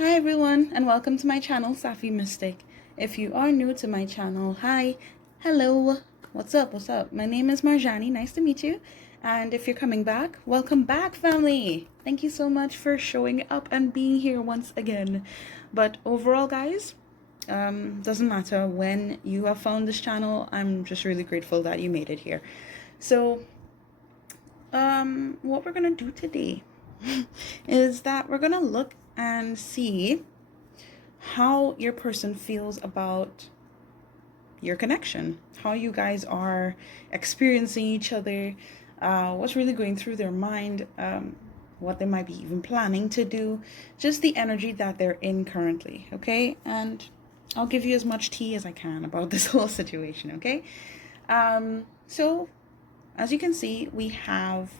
Hi everyone and welcome to my channel Safi Mystic. If you are new to my channel, hi, hello, what's up? My name is Marjani, nice to meet you. And if you're coming back, welcome back family. Thank you so much for showing up and being here once again. But overall guys, doesn't matter when you have found this channel, I'm just really grateful that you made it here. So what we're gonna do today is that we're gonna look and see how your person feels about your connection, how you guys are experiencing each other, what's really going through their mind, what they might be even planning to do, just the energy that they're in currently, okay? And I'll give you as much tea as I can about this whole situation, okay? So as you can see, we have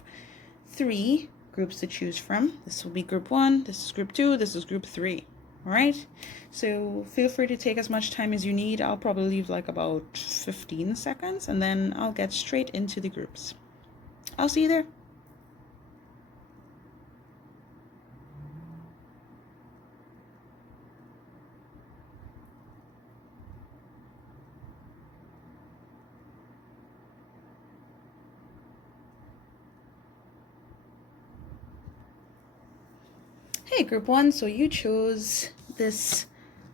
3 groups to choose from. This will be group 1, this is group 2, this is group 3. All right, so feel free to take as much time as you need. I'll probably leave like about 15 seconds and then I'll get straight into the groups. I'll see you there. Hey, group 1, so you chose this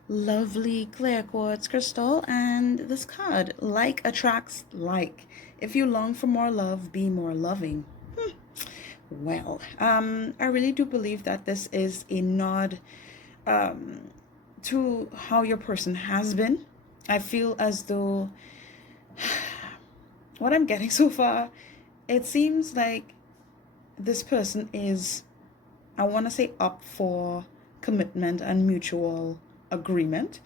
lovely clear quartz crystal and this card, like attracts like. If you long for more love, be more loving. Well, I really do believe that this is a nod to how your person has been. I feel as though what I'm getting so far, it seems like this person is, I want to say, up for commitment and mutual agreement.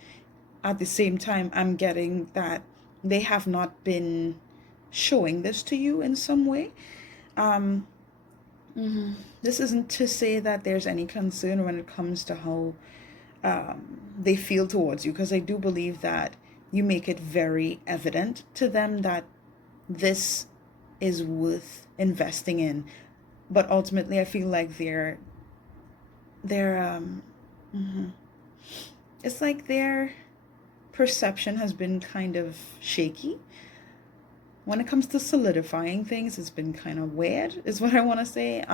At the same time, I'm getting that they have not been showing this to you in some way. This isn't to say that there's any concern when it comes to how they feel towards you, because I do believe that you make it very evident to them that this is worth investing in. But ultimately, I feel like they're it's like their perception has been kind of shaky. When it comes to solidifying things, it's been kind of weird, is what I want to say.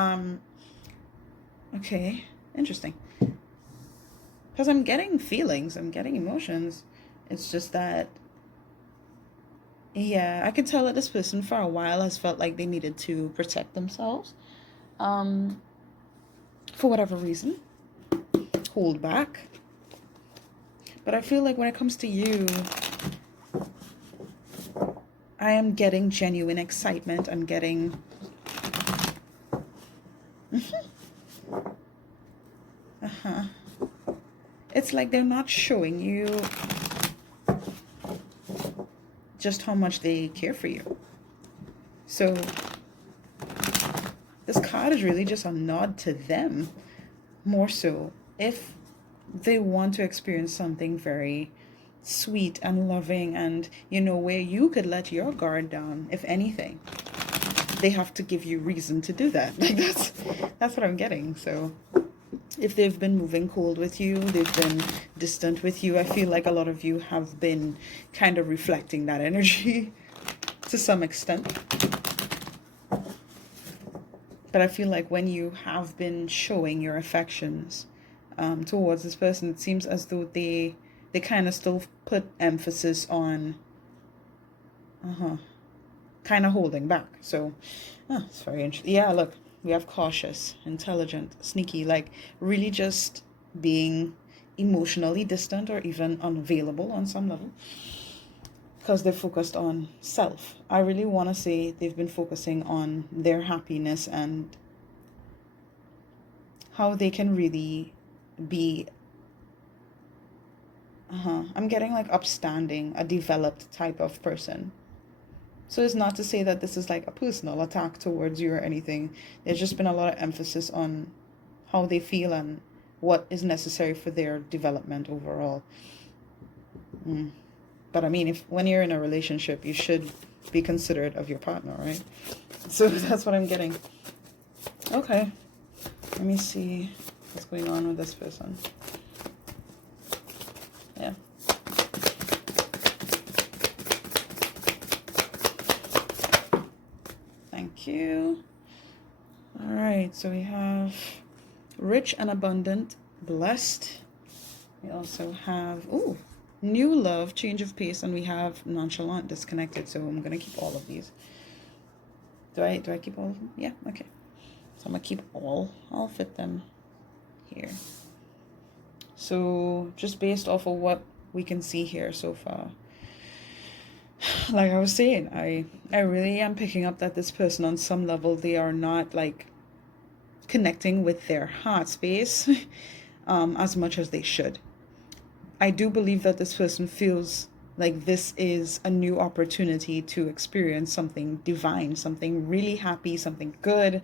Okay, interesting. Because I'm getting feelings, I'm getting emotions. It's just that, yeah, I could tell that this person for a while has felt like they needed to protect themselves. For whatever reason, hold back. But I feel like when it comes to you, I am getting genuine excitement. I'm getting it's like they're not showing you just how much they care for you. So this card is really just a nod to them, more so. If they want to experience something very sweet and loving, and you know, where you could let your guard down, if anything, they have to give you reason to do that. Like that's what I'm getting. So if they've been moving cold with you, they've been distant with you, I feel like a lot of you have been kind of reflecting that energy to some extent. But I feel like when you have been showing your affections towards this person, it seems as though they kind of still put emphasis on kind of holding back. So it's very interesting. Yeah, look, we have cautious, intelligent, sneaky, like really just being emotionally distant or even unavailable on some level, because they're focused on self. I really want to say they've been focusing on their happiness and how they can really be I'm getting like upstanding, a developed type of person. So it's not to say that this is like a personal attack towards you or anything. There's just been a lot of emphasis on how they feel and what is necessary for their development overall. But I mean, if when you're in a relationship, you should be considerate of your partner, right? So that's what I'm getting. Okay, let me see what's going on with this person. you. All right, so we have rich and abundant, blessed. We also have, ooh, new love, change of pace, and we have nonchalant, disconnected. So I'm going to keep all of these. Do I keep all of them? Yeah, okay. So I'm going to keep all. I'll fit them here. So just based off of what we can see here so far, like I was saying, I really am picking up that this person on some level, they are not like connecting with their heart space as much as they should. I do believe that this person feels like this is a new opportunity to experience something divine, something really happy, something good.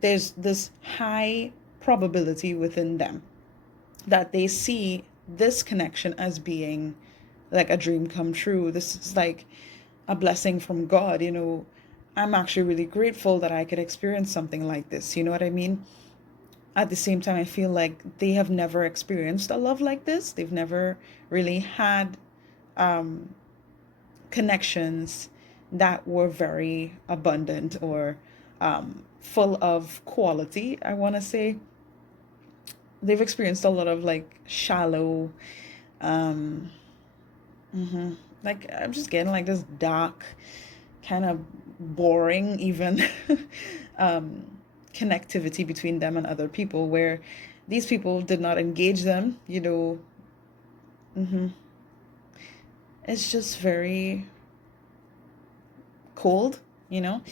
There's this high probability within them that they see this connection as being like a dream come true. This is like a blessing from God, you know. I'm actually really grateful that I could experience something like this. You know what I mean? At the same time, I feel like they have never experienced a love like this. They've never really had connections that were very abundant or full of quality, I want to say. They've experienced a lot of like shallow, um, like I'm just getting like this dark, kind of boring even connectivity between them and other people, where these people did not engage them, you know. It's just very cold, you know.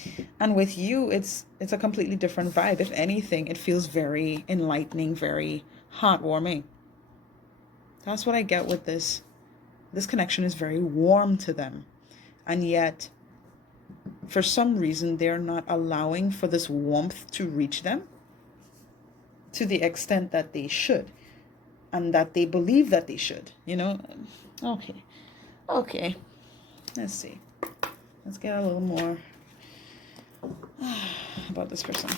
And with you, it's a completely different vibe. If anything, it feels very enlightening, very heartwarming. That's what I get with this connection is very warm to them, and yet for some reason they're not allowing for this warmth to reach them to the extent that they should, and that they believe that they should, you know. Okay, let's see, let's get a little more about this person.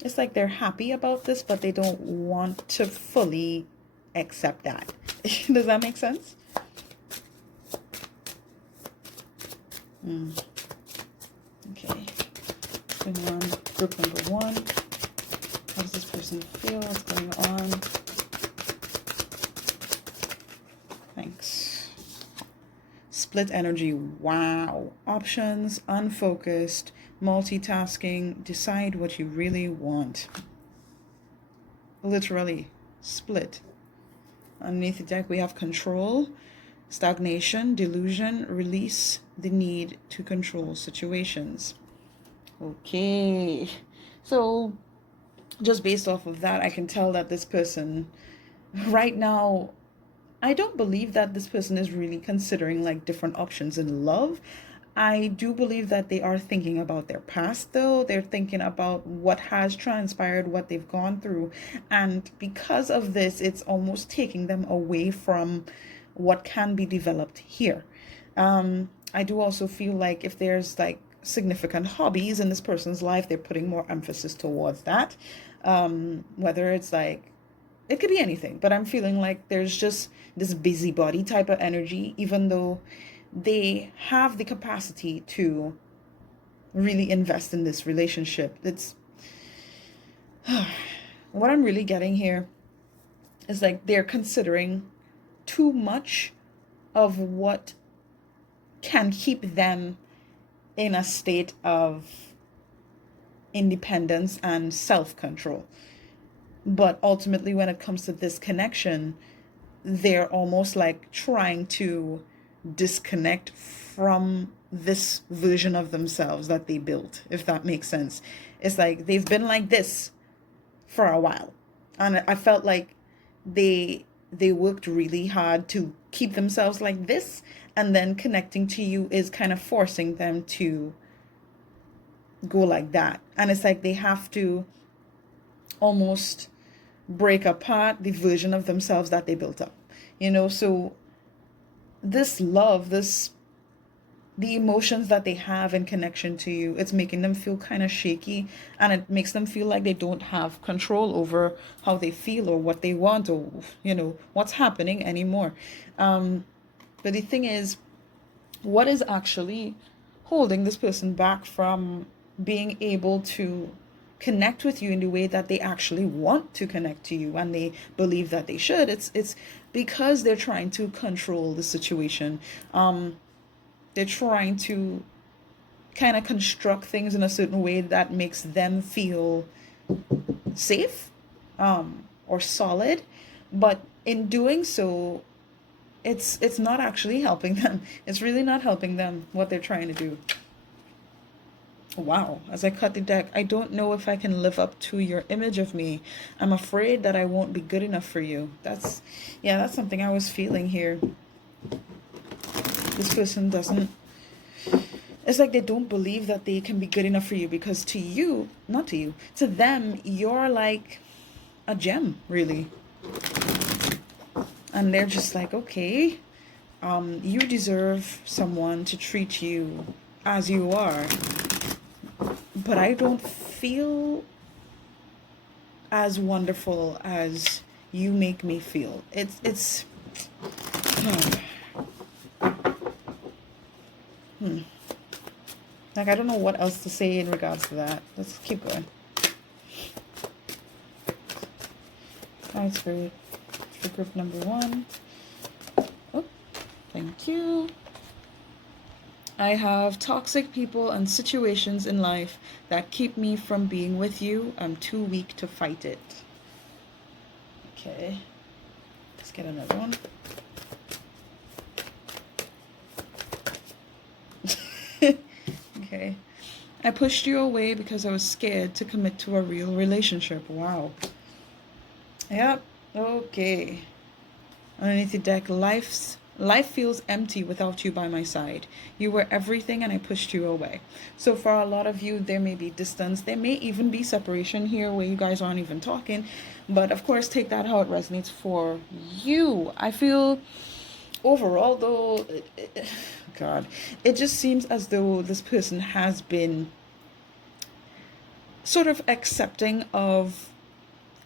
It's like they're happy about this, but they don't want to fully accept that. Does that make sense? Okay. Moving on. Group number 1. How does this person feel? What's going on? Thanks. Split energy. Wow. Options. Unfocused. Multitasking. Decide what you really want. Literally. Split. Underneath the deck we have control, stagnation, delusion, release the need to control situations. Okay, so just based off of that, I can tell that this person right now, I don't believe that this person is really considering like different options in love. I do believe that they are thinking about their past, though. They're thinking about what has transpired, what they've gone through. And because of this, it's almost taking them away from what can be developed here. I do also feel like if there's like significant hobbies in this person's life, they're putting more emphasis towards that. Whether it's like, it could be anything, but I'm feeling like there's just this busybody type of energy, even though they have the capacity to really invest in this relationship. It's what I'm really getting here is like they're considering too much of what can keep them in a state of independence and self-control. But ultimately, when it comes to this connection, they're almost like trying to disconnect from this version of themselves that they built, if that makes sense. It's like they've been like this for a while, and I felt like they worked really hard to keep themselves like this, and then connecting to you is kind of forcing them to go like that. And it's like they have to almost break apart the version of themselves that they built up, you know. So this love, this the emotions that they have in connection to you, it's making them feel kind of shaky, and it makes them feel like they don't have control over how they feel or what they want, or what's happening anymore. But the thing is, what is actually holding this person back from being able to connect with you in the way that they actually want to connect to you and they believe that they should? It's because they're trying to control the situation. They're trying to kind of construct things in a certain way that makes them feel safe, or solid, but in doing so, it's not actually helping them. It's really not helping them, what they're trying to do. Wow, as I cut the deck, I don't know if I can live up to your image of me. I'm afraid that I won't be good enough for you. That's something I was feeling here. This person doesn't, it's like they don't believe that they can be good enough for you, because to you, not to you, to them, you're like a gem, really. And they're just like, okay, you deserve someone to treat you as you are, but I don't feel as wonderful as you make me feel. It's like, I don't know what else to say in regards to that. Let's keep going. Hi, Spirit, for group number 1. Oh, thank you. I have toxic people and situations in life that keep me from being with you. I'm too weak to fight it. Okay, let's get another one. Okay. I pushed you away because I was scared to commit to a real relationship. Wow. Yep. Okay. Underneath the deck, life feels empty without you by my side. You were everything and I pushed you away. So for a lot of you, there may be distance. There may even be separation here where you guys aren't even talking. But of course, take that how it resonates for you. I feel overall, though, God, it just seems as though this person has been sort of accepting of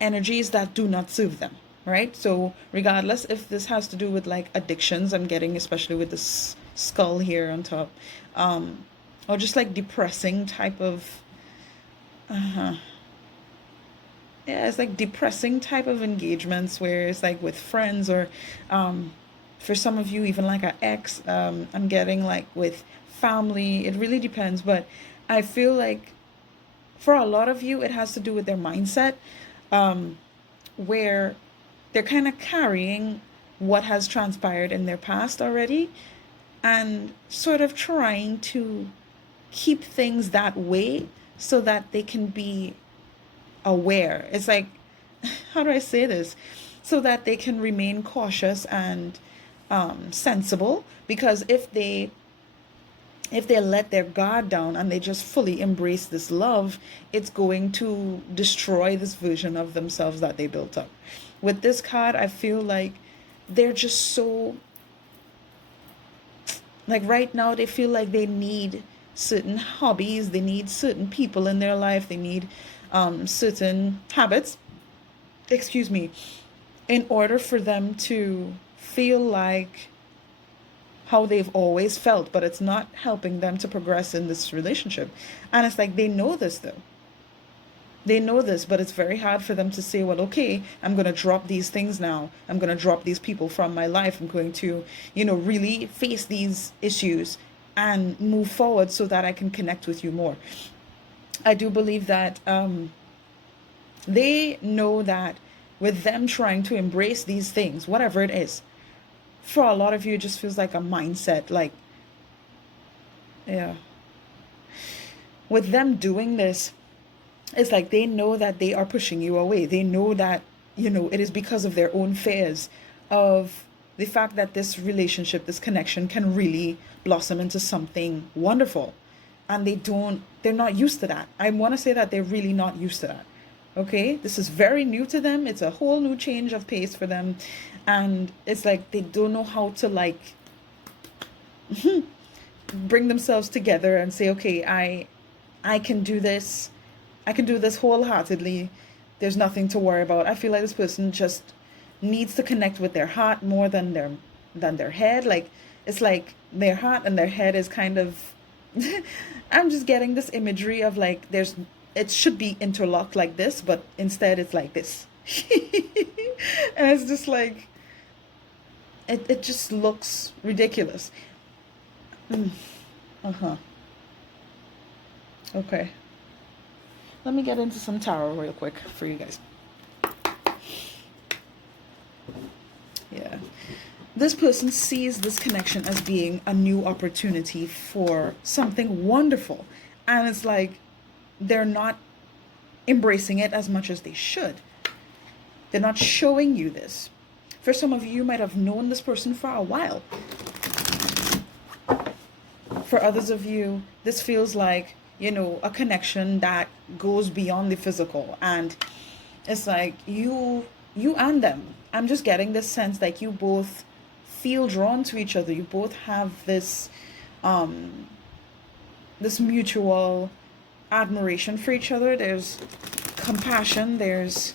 energies that do not serve them, right? So regardless if this has to do with like addictions, I'm getting, especially with this skull here on top, or just like depressing type of it's like depressing type of engagements where it's like with friends, or for some of you even like an ex. I'm getting like with family. It really depends, but I feel like for a lot of you it has to do with their mindset, where they're kind of carrying what has transpired in their past already and sort of trying to keep things that way so that they can be aware. It's like, how do I say this? So that they can remain cautious and sensible, because if they let their guard down and they just fully embrace this love, it's going to destroy this version of themselves that they built up. With this card, I feel like they're just so, like right now, they feel like they need certain hobbies, they need certain people in their life, they need certain habits, excuse me, in order for them to feel like how they've always felt, but it's not helping them to progress in this relationship. And it's like, they know this though. They know this, but it's very hard for them to say, well, okay, I'm going to drop these things now. I'm going to drop these people from my life. I'm going to, really face these issues and move forward so that I can connect with you more. I do believe that they know that with them trying to embrace these things, whatever it is, for a lot of you, it just feels like a mindset, like, yeah. With them doing this, it's like they know that they are pushing you away. They know that, it is because of their own fears of the fact that this relationship, this connection can really blossom into something wonderful. And they're not used to that. I want to say that they're really not used to that. Okay, this is very new to them. It's a whole new change of pace for them. And it's like they don't know how to bring themselves together and say, okay, I can do this. I can do this wholeheartedly. There's nothing to worry about. I feel like this person just needs to connect with their heart more than their head. Like it's like their heart and their head is kind of I'm just getting this imagery of like there's it should be interlocked like this, but instead it's like this. And it's just like it just looks ridiculous. Uh-huh. Okay. Let me get into some tarot real quick for you guys. Yeah. This person sees this connection as being a new opportunity for something wonderful. And it's like they're not embracing it as much as they should. They're not showing you this. For some of you, you might have known this person for a while. For others of you, this feels like, you know, a connection that goes beyond the physical. And it's like you and them. I'm just getting this sense like you both feel drawn to each other. You both have this this mutual admiration for each other. There's compassion, there's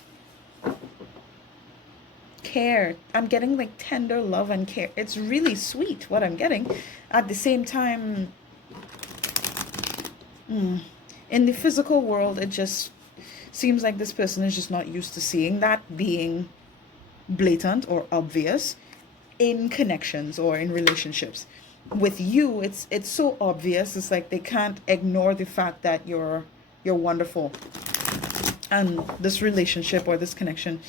care. I'm getting like tender love and care. It's really sweet what I'm getting. At the same time, in the physical world, it just seems like this person is just not used to seeing that being blatant or obvious in connections or in relationships. With you, it's so obvious. It's like they can't ignore the fact that you're wonderful, and this relationship or this connection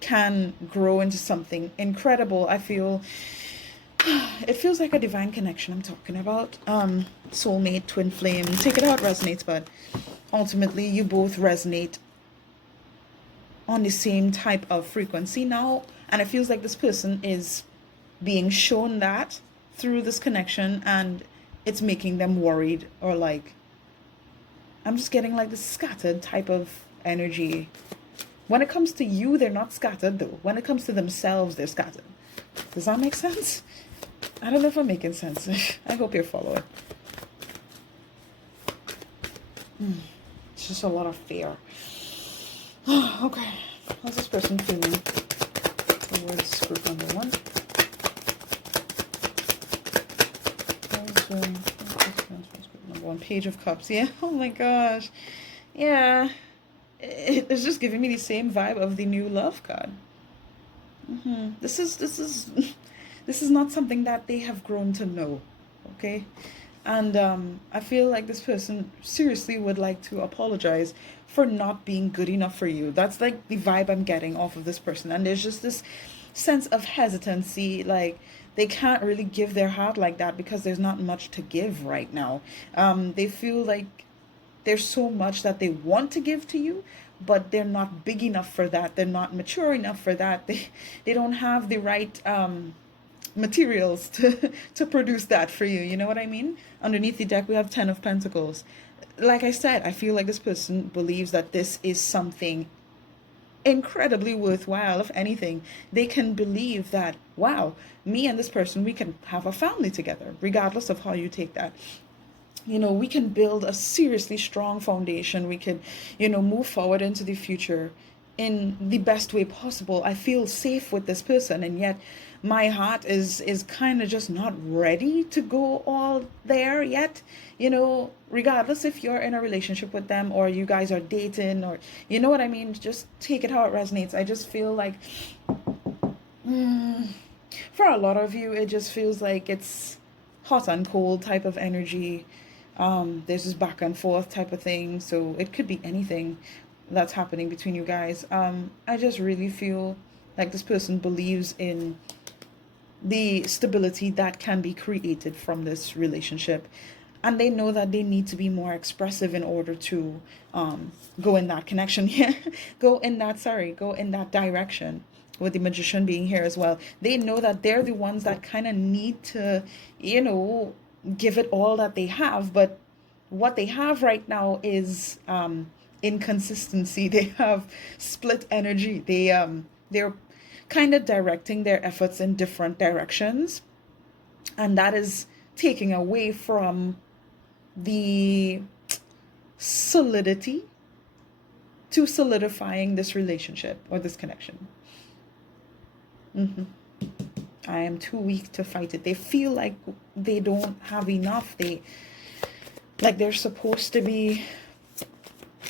can grow into something incredible. I feel it feels like a divine connection I'm talking about. Soulmate, twin flame, take it how it resonates, but ultimately you both resonate on the same type of frequency now, and it feels like this person is being shown that through this connection, and it's making them worried, or like I'm just getting like this scattered type of energy. When it comes to you, they're not scattered though. When it comes to themselves, they're scattered. Does that make sense? I don't know if I'm making sense. I hope you're following. It's just a lot of fear. Okay. How's this person feeling? The words group number one. Number one, Page of Cups. Yeah. Oh my gosh. Yeah. It's just giving me the same vibe of the new love card. This is not something that they have grown to know. Okay. And I feel like this person seriously would like to apologize for not being good enough for you. That's like the vibe I'm getting off of this person. And there's just this sense of hesitancy, like they can't really give their heart like that because there's not much to give right now. They feel like there's so much that they want to give to you, but they're not big enough for that. They're not mature enough for that. They don't have the right materials to produce that for you. You know what I mean? Underneath the deck, we have 10 of Pentacles. Like I said, I feel like this person believes that this is something incredibly worthwhile. If anything, they can believe that, wow, me and this person, we can have a family together, regardless of how you take that. You know, we can build a seriously strong foundation. We can, you know, move forward into the future in the best way possible. I feel safe with this person, and yet my heart is kind of just not ready to go all there yet. You know, regardless if you're in a relationship with them or you guys are dating, or you know what I mean, just take it how it resonates. I just feel like for a lot of you, it just feels like it's hot and cold type of energy. There's this back and forth type of thing, so it could be anything that's happening between you guys. I just really feel like this person believes in the stability that can be created from this relationship, and they know that they need to be more expressive in order to go in that connection here. Go in that direction, with the Magician being here as well. They know that they're the ones that kind of need to, you know, give it all that they have, but what they have right now is inconsistency. They have split energy. They're kind of directing their efforts in different directions, and that is taking away from the solidity to solidifying this relationship or this connection. I am too weak to fight it. They feel like they don't have enough. They're supposed to be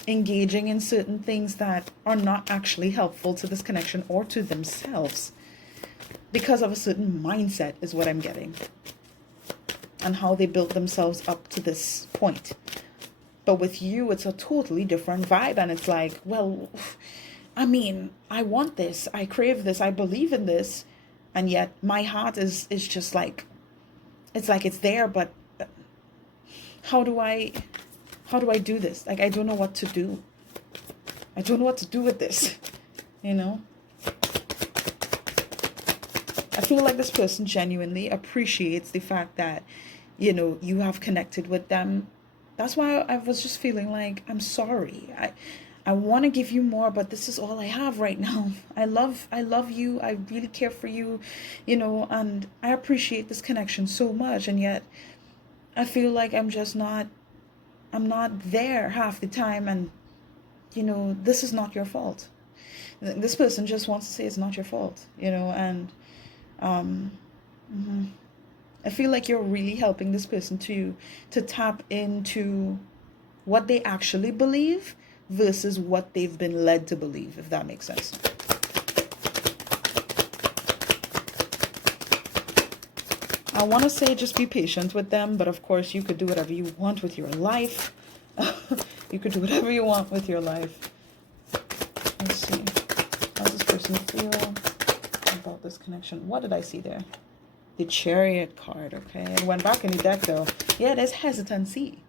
engaging in certain things that are not actually helpful to this connection or to themselves because of a certain mindset is what I'm getting, and how they built themselves up to this point. But with you, it's a totally different vibe, and it's like, well, I mean, I want this, I crave this, I believe in this, and yet my heart is just like, it's there, but how do I do this? Like, I don't know what to do. I don't know what to do with this, you know? I feel like this person genuinely appreciates the fact that, you know, you have connected with them. That's why I was just feeling like, I'm sorry. I want to give you more, but this is all I have right now. I love you. I really care for you, you know, and I appreciate this connection so much. And yet I feel like I'm not there half the time. And, you know, this is not your fault. This person just wants to say it's not your fault, you know, and I feel like you're really helping this person to tap into what they actually believe versus what they've been led to believe, if that makes sense. I want to say just be patient with them, but of course you could do whatever you want with your life. You could do whatever you want with your life. Let's see. How does this person feel about this connection? What did I see there? The Chariot card, okay. It went back in the deck though. Yeah, there's hesitancy.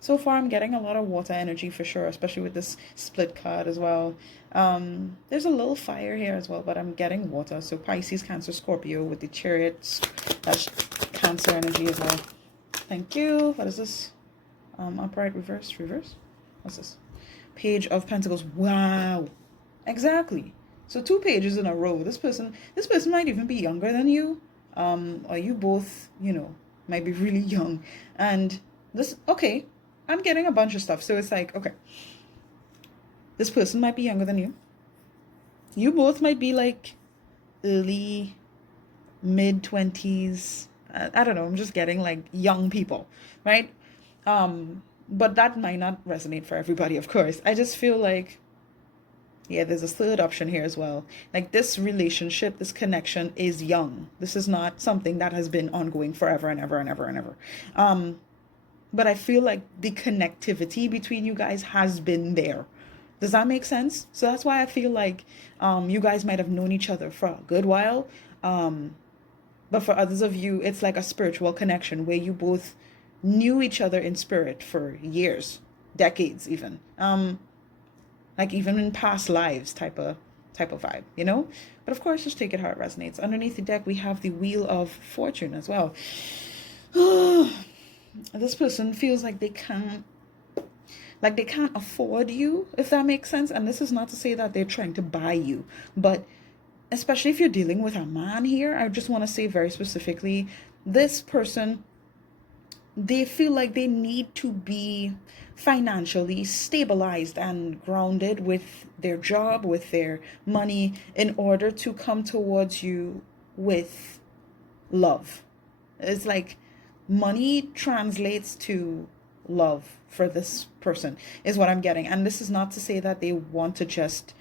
So far I'm getting a lot of water energy for sure, especially with this split card as well. There's a little fire here as well, but I'm getting water. So Pisces, Cancer, Scorpio with the Chariots. That's Cancer energy as well. Thank you. What is this? Upright, reverse. What's this? Page of Pentacles. Wow. Exactly. So 2 pages in a row. This person might even be younger than you. Or you both, you know, might be really young. And this, okay, I'm getting a bunch of stuff. So it's like, okay, this person might be younger than you. You both might be like early, mid-20s. I don't know. I'm just getting like young people, right? But that might not resonate for everybody, of course. I just feel like, yeah, there's a third option here as well. Like this relationship, this connection is young. This is not something that has been ongoing forever and ever and ever and ever. But I feel like the connectivity between you guys has been there. Does that make sense? So that's why I feel like you guys might have known each other for a good while. But for others of you, it's like a spiritual connection where you both knew each other in spirit for years, decades even. Like even in past lives type of vibe, you know? But of course, just take it how it resonates. Underneath the deck, we have the Wheel of Fortune as well. This person feels like they can't afford you, if that makes sense. And this is not to say that they're trying to buy you, but especially if you're dealing with a man here, I just want to say very specifically, this person, they feel like they need to be financially stabilized and grounded with their job, with their money, in order to come towards you with love. It's like money translates to love for this person is what I'm getting. And this is not to say that they want to just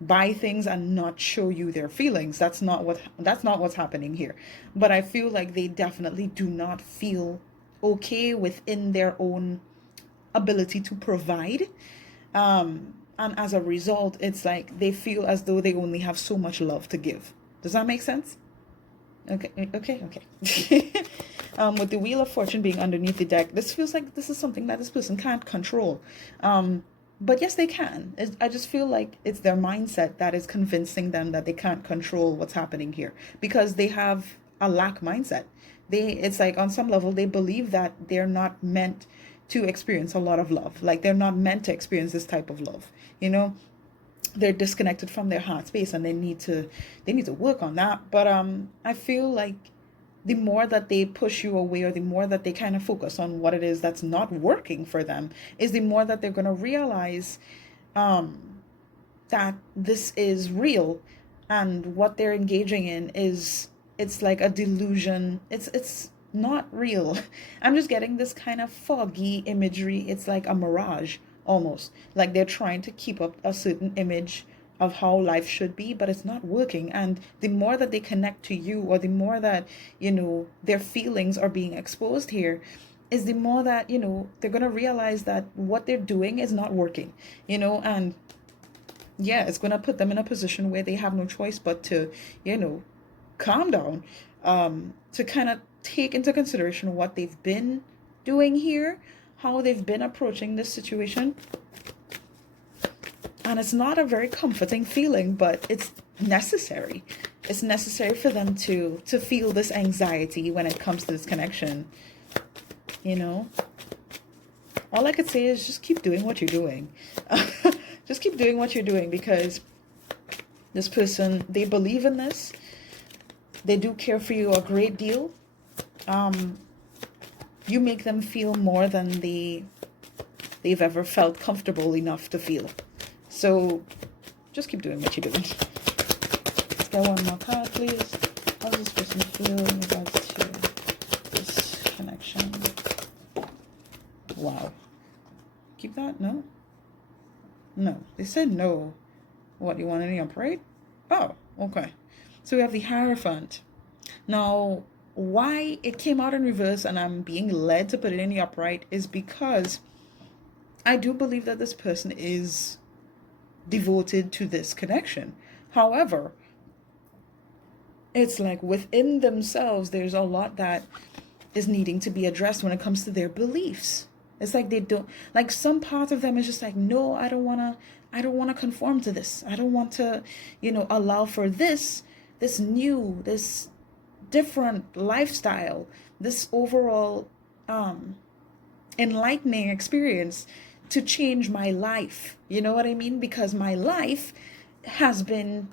buy things and not show you their feelings. That's not what's happening here. But I feel like they definitely do not feel okay within their own ability to provide. And as a result, it's like they feel as though they only have so much love to give. Does that make sense? Okay. With the Wheel of Fortune being underneath the deck, this feels like this is something that this person can't control. But yes, they can. I just feel like it's their mindset that is convincing them that they can't control what's happening here, because they have a lack mindset. It's like on some level, they believe that they're not meant to experience a lot of love. Like they're not meant to experience this type of love, you know? They're disconnected from their heart space, and they need to work on that. But I feel like the more that they push you away, or the more that they kind of focus on what it is that's not working for them, is the more that they're going to realize that this is real, and what they're engaging in is, it's like a delusion. It's not real. I'm just getting this kind of foggy imagery. It's like a mirage almost. Like they're trying to keep up a certain image of how life should be, but it's not working. And the more that they connect to you, or the more that, their feelings are being exposed here, is the more that, they're going to realize that what they're doing is not working, and yeah, it's going to put them in a position where they have no choice but to, calm down, to kind of take into consideration what they've been doing here, how they've been approaching this situation. And it's not a very comforting feeling, but it's necessary. It's necessary for them to feel this anxiety when it comes to this connection. All I could say is just keep doing what you're doing. Just keep doing what you're doing, because this person, they believe in this. They do care for you a great deal. You make them feel more than they've ever felt comfortable enough to feel. So just keep doing what you're doing. Let's get one more card, please. How does this person feel in regards to this connection? Wow. Keep that? No? No. They said no. What, you want any upright? Oh, okay. So we have the Hierophant. Now, why it came out in reverse and I'm being led to put it in the upright is because I do believe that this person is devoted to this connection. However, it's like within themselves, there's a lot that is needing to be addressed when it comes to their beliefs. It's like they don't, like some part of them is just like, no, I don't want to conform to this. I don't want to, allow for this new, this different lifestyle, this overall enlightening experience to change my life. You know what I mean? Because my life has been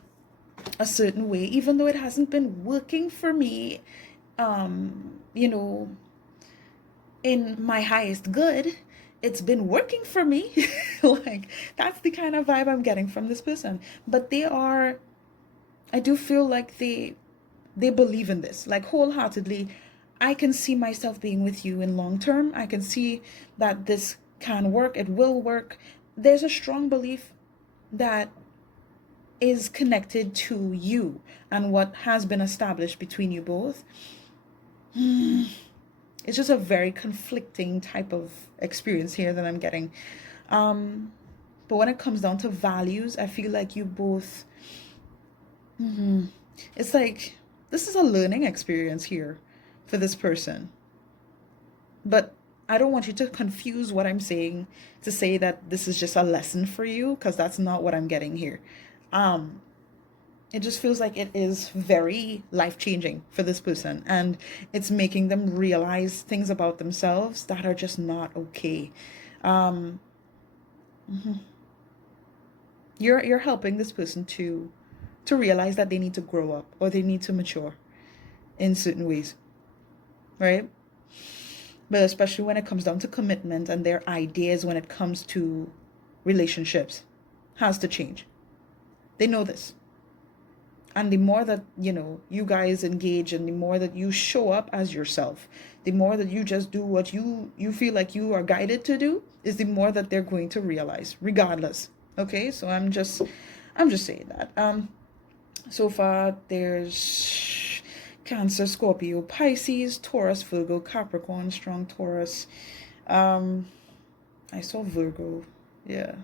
a certain way, even though it hasn't been working for me, in my highest good, it's been working for me. Like, that's the kind of vibe I'm getting from this person. But I do feel like they believe in this, like wholeheartedly. I can see myself being with you in long term. I can see that this can work. It will work. There's a strong belief that is connected to you and what has been established between you both. It's just a very conflicting type of experience here that I'm getting. But when it comes down to values, I feel like you both, it's like, this is a learning experience here for this person. But I don't want you to confuse what I'm saying to say that this is just a lesson for you, because that's not what I'm getting here. It just feels like it is very life-changing for this person, and it's making them realize things about themselves that are just not okay. You're helping this person to realize that they need to grow up, or they need to mature in certain ways, right? But especially when it comes down to commitment, and their ideas when it comes to relationships has to change. They know this. And the more that, you guys engage, and the more that you show up as yourself, the more that you just do what you feel like you are guided to do, is the more that they're going to realize, regardless. Okay, so I'm just saying that. So far there's Cancer, Scorpio, Pisces, Taurus, Virgo, Capricorn, strong Taurus. I saw Virgo. Yeah.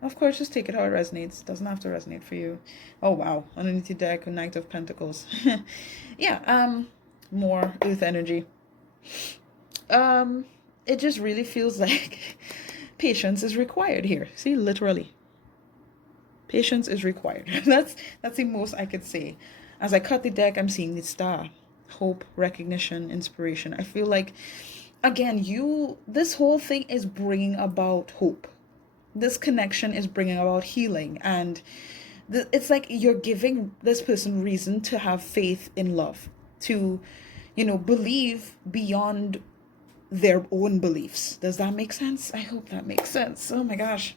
Of course, just take it how it resonates. Doesn't have to resonate for you. Oh, wow. Underneath the deck, Knight of Pentacles. Yeah, more Earth energy. It just really feels like patience is required here. See, literally. Patience is required. That's the most I could say. As I cut the deck, I'm seeing the star. Hope, recognition, inspiration. I feel like, again, this whole thing is bringing about hope. This connection is bringing about healing. And It's like you're giving this person reason to have faith in love, to, believe beyond their own beliefs. Does that make sense? I hope that makes sense. Oh my gosh.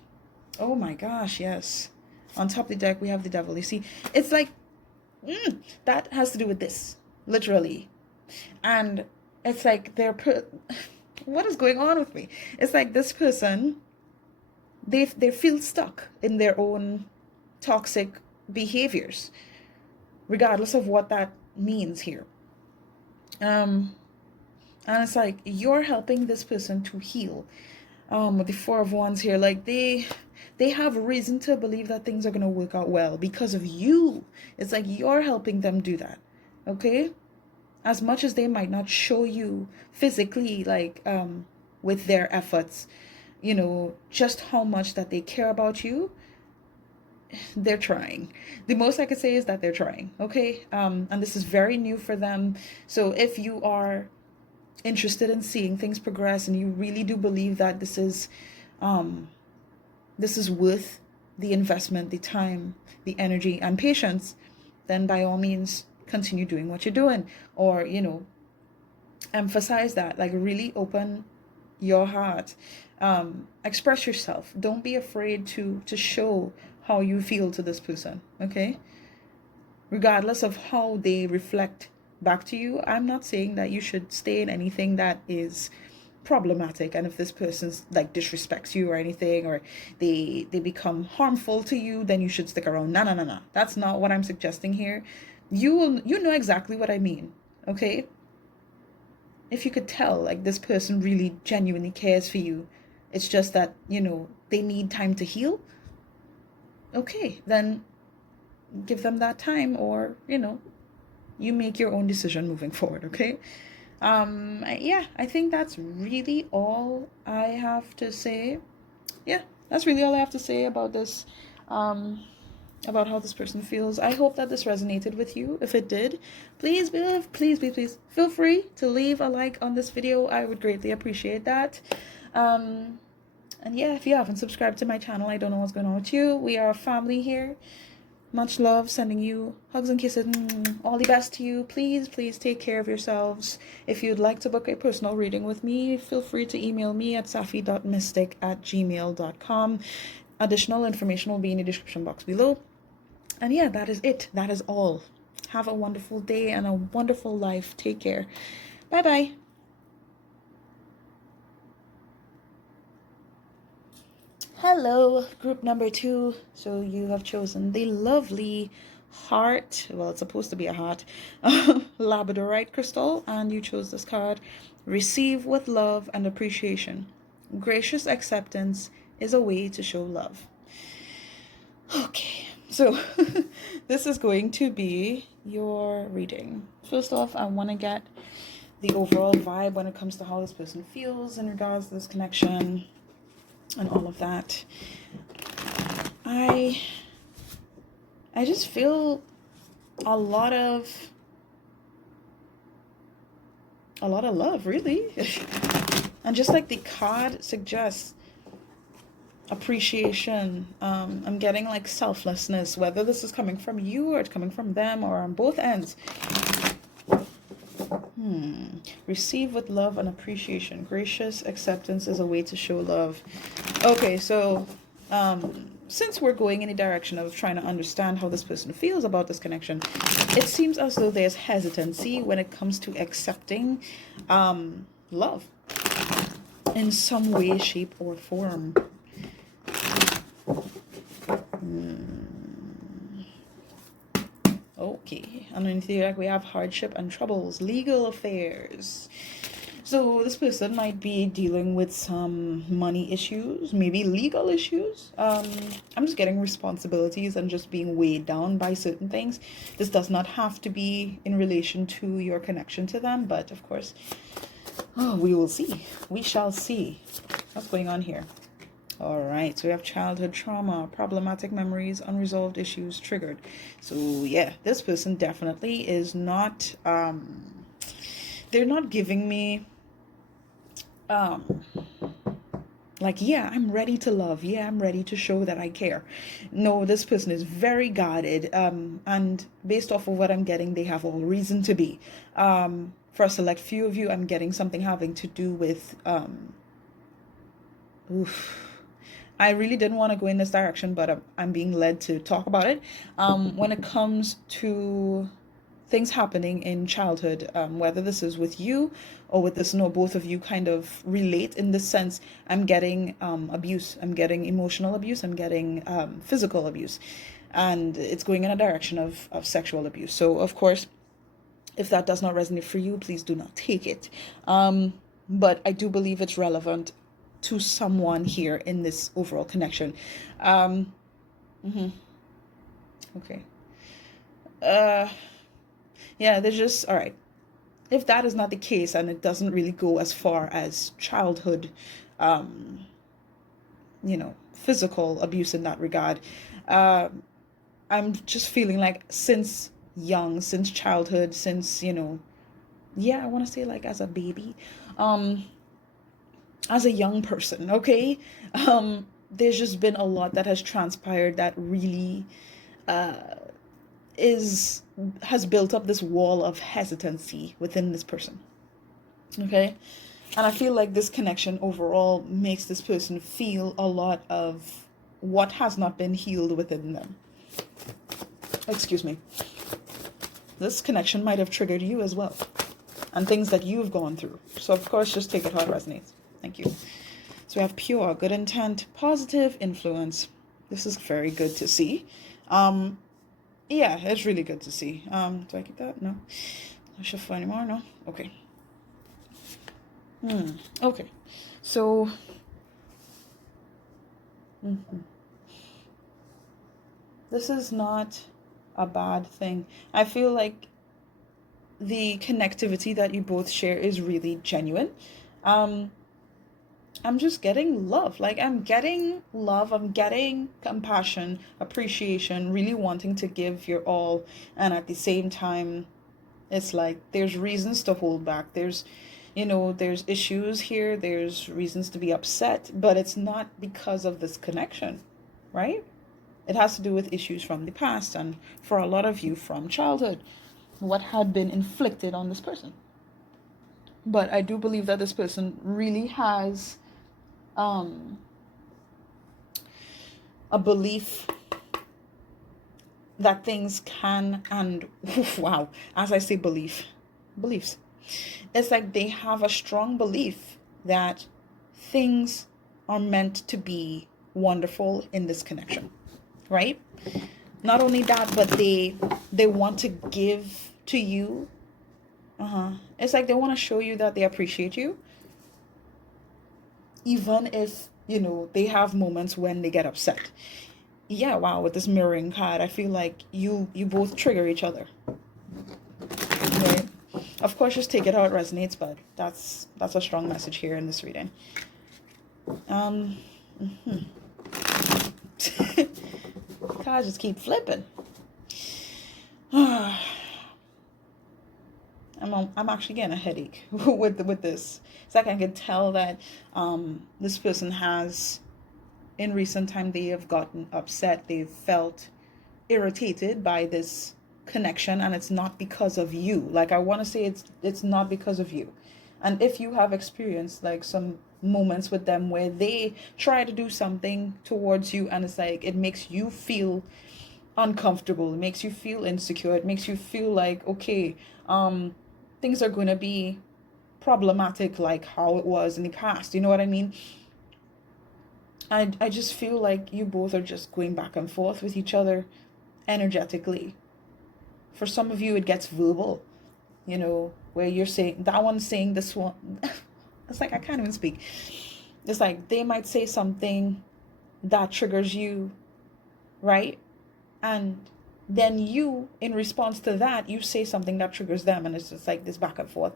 Oh my gosh, yes. On top of the deck, we have the devil. You see, it's like, that has to do with this, literally. And it's like what is going on with me? It's like this person, they feel stuck in their own toxic behaviors, regardless of what that means here. And it's like you're helping this person to heal. With the Four of Wands here, like they have reason to believe that things are gonna work out well because of you. It's like you're helping them do that. Okay? As much as they might not show you physically, like with their efforts, just how much that they care about you, they're trying. The most I could say is that they're trying. Okay? And this is very new for them. So if you are interested in seeing things progress and you really do believe that this is worth the investment, the time, the energy and patience, then by all means continue doing what you're doing, or emphasize that, like really open your heart, express yourself. Don't be afraid to show how you feel to this person. Okay, regardless of how they reflect back to you. I'm not saying that you should stay in anything that is problematic, and if this person's like disrespects you or anything, or they become harmful to you, then you should stick around. No, that's not what I'm suggesting here. You know exactly what I mean. Okay, if you could tell like this person really genuinely cares for you, it's just that they need time to heal, okay, then give them that time, or you make your own decision moving forward. Okay. I think that's really all I have to say. Yeah, that's really all I have to say about this, about how this person feels. I hope that this resonated with you. If it did, please feel free to leave a like on this video. I would greatly appreciate that. And yeah, if you haven't subscribed to my channel, I don't know what's going on with you. We are a family here. Much love, sending you hugs and kisses. All the best to you. Please take care of yourselves. If you'd like to book a personal reading with me, feel free to email me at safi.mystic@gmail.com. Additional information will be in the description box below. And yeah, that is it. That is all. Have a wonderful day and a wonderful life. Take care. Bye-bye. Hello, group number 2. So you have chosen the lovely heart. Well, it's supposed to be a heart. Labradorite crystal. And you chose this card. Receive with love and appreciation. Gracious acceptance is a way to show love. Okay, so this is going to be your reading. First off, I want to get the overall vibe when it comes to how this person feels in regards to this connection and all of that. I just feel a lot of love, really. And just like the card suggests, appreciation. I'm getting like selflessness, whether this is coming from you or it's coming from them, or on both ends. Receive with love and appreciation. Gracious acceptance is a way to show love. Okay, so since we're going in the direction of trying to understand how this person feels about this connection, it seems as though there's hesitancy when it comes to accepting love in some way, shape, or form. Okay, underneath the deck we have hardship and troubles, legal affairs. So this person might be dealing with some money issues, maybe legal issues. I'm just getting responsibilities and just being weighed down by certain things. This does not have to be in relation to your connection to them, but of course, we will see. We shall see. What's going on here? All right, so we have childhood trauma, problematic memories, unresolved issues triggered. So yeah, this person definitely is not, they're not giving me, Like, yeah, I'm ready to love. Yeah, I'm ready to show that I care. No, this person is very guarded. And based off of what I'm getting, they have all reason to be. For a select few of you, I'm getting something having to do with, oof. I really didn't want to go in this direction, but I'm being led to talk about it. When it comes to things happening in childhood, whether this is with you or with this, no, both of you kind of relate in this sense. I'm getting abuse, I'm getting emotional abuse, I'm getting physical abuse, and it's going in a direction of sexual abuse. So, of course, if that does not resonate for you, please do not take it. But I do believe it's relevant to someone here in this overall connection. Um, mhm. Okay. Uh, yeah, there's just, all right. If that is not the case and it doesn't really go as far as childhood, um, physical abuse in that regard, uh, I'm just feeling like since childhood, yeah, I want to say like as a baby, um, as a young person, okay, there's just been a lot that has transpired that really uh, is has built up this wall of hesitancy within this person, okay. And I feel like this connection overall makes this person feel a lot of what has not been healed within them. Excuse me. This connection might have triggered you as well, and things that you've gone through. So, of course, just take it how it resonates. Thank you. So, we have pure, good intent, positive influence. This is very good to see. Yeah, it's really good to see. Do I keep that? No. I should find any more? No? Okay. Okay. So, this is not a bad thing. I feel like the connectivity that you both share is really genuine. Um, I'm just getting love. Like, I'm getting love, I'm getting compassion, appreciation, really wanting to give your all. And at the same time, it's like there's reasons to hold back. There's issues here, there's reasons to be upset, but it's not because of this connection, right? It has to do with issues from the past, and for a lot of you, from childhood, what had been inflicted on this person. But I do believe that this person really has um, a belief that things can and wow, as I say beliefs. It's like they have a strong belief that things are meant to be wonderful in this connection, right? Not only that, but they want to give to you. It's like they want to show you that they appreciate you, even if they have moments when they get upset. Yeah, wow, with this mirroring card, I feel like you both trigger each other, right? Of course, just take it how it resonates, but that's a strong message here in this reading. Cards just keep flipping. I'm actually getting a headache with this. It's like I can tell that this person has, in recent time, they have gotten upset. They've felt irritated by this connection, and it's not because of you. Like, I want to say it's not because of you. And if you have experienced like some moments with them where they try to do something towards you and it's like it makes you feel uncomfortable, it makes you feel insecure, it makes you feel like, okay, things are going to be problematic like how it was in the past, you know what I mean? I just feel like you both are just going back and forth with each other energetically. For some of you, it gets verbal, where you're saying, that one's saying this one. It's like, I can't even speak. It's like they might say something that triggers you, right? And then you, in response to that, you say something that triggers them. And it's just like this back and forth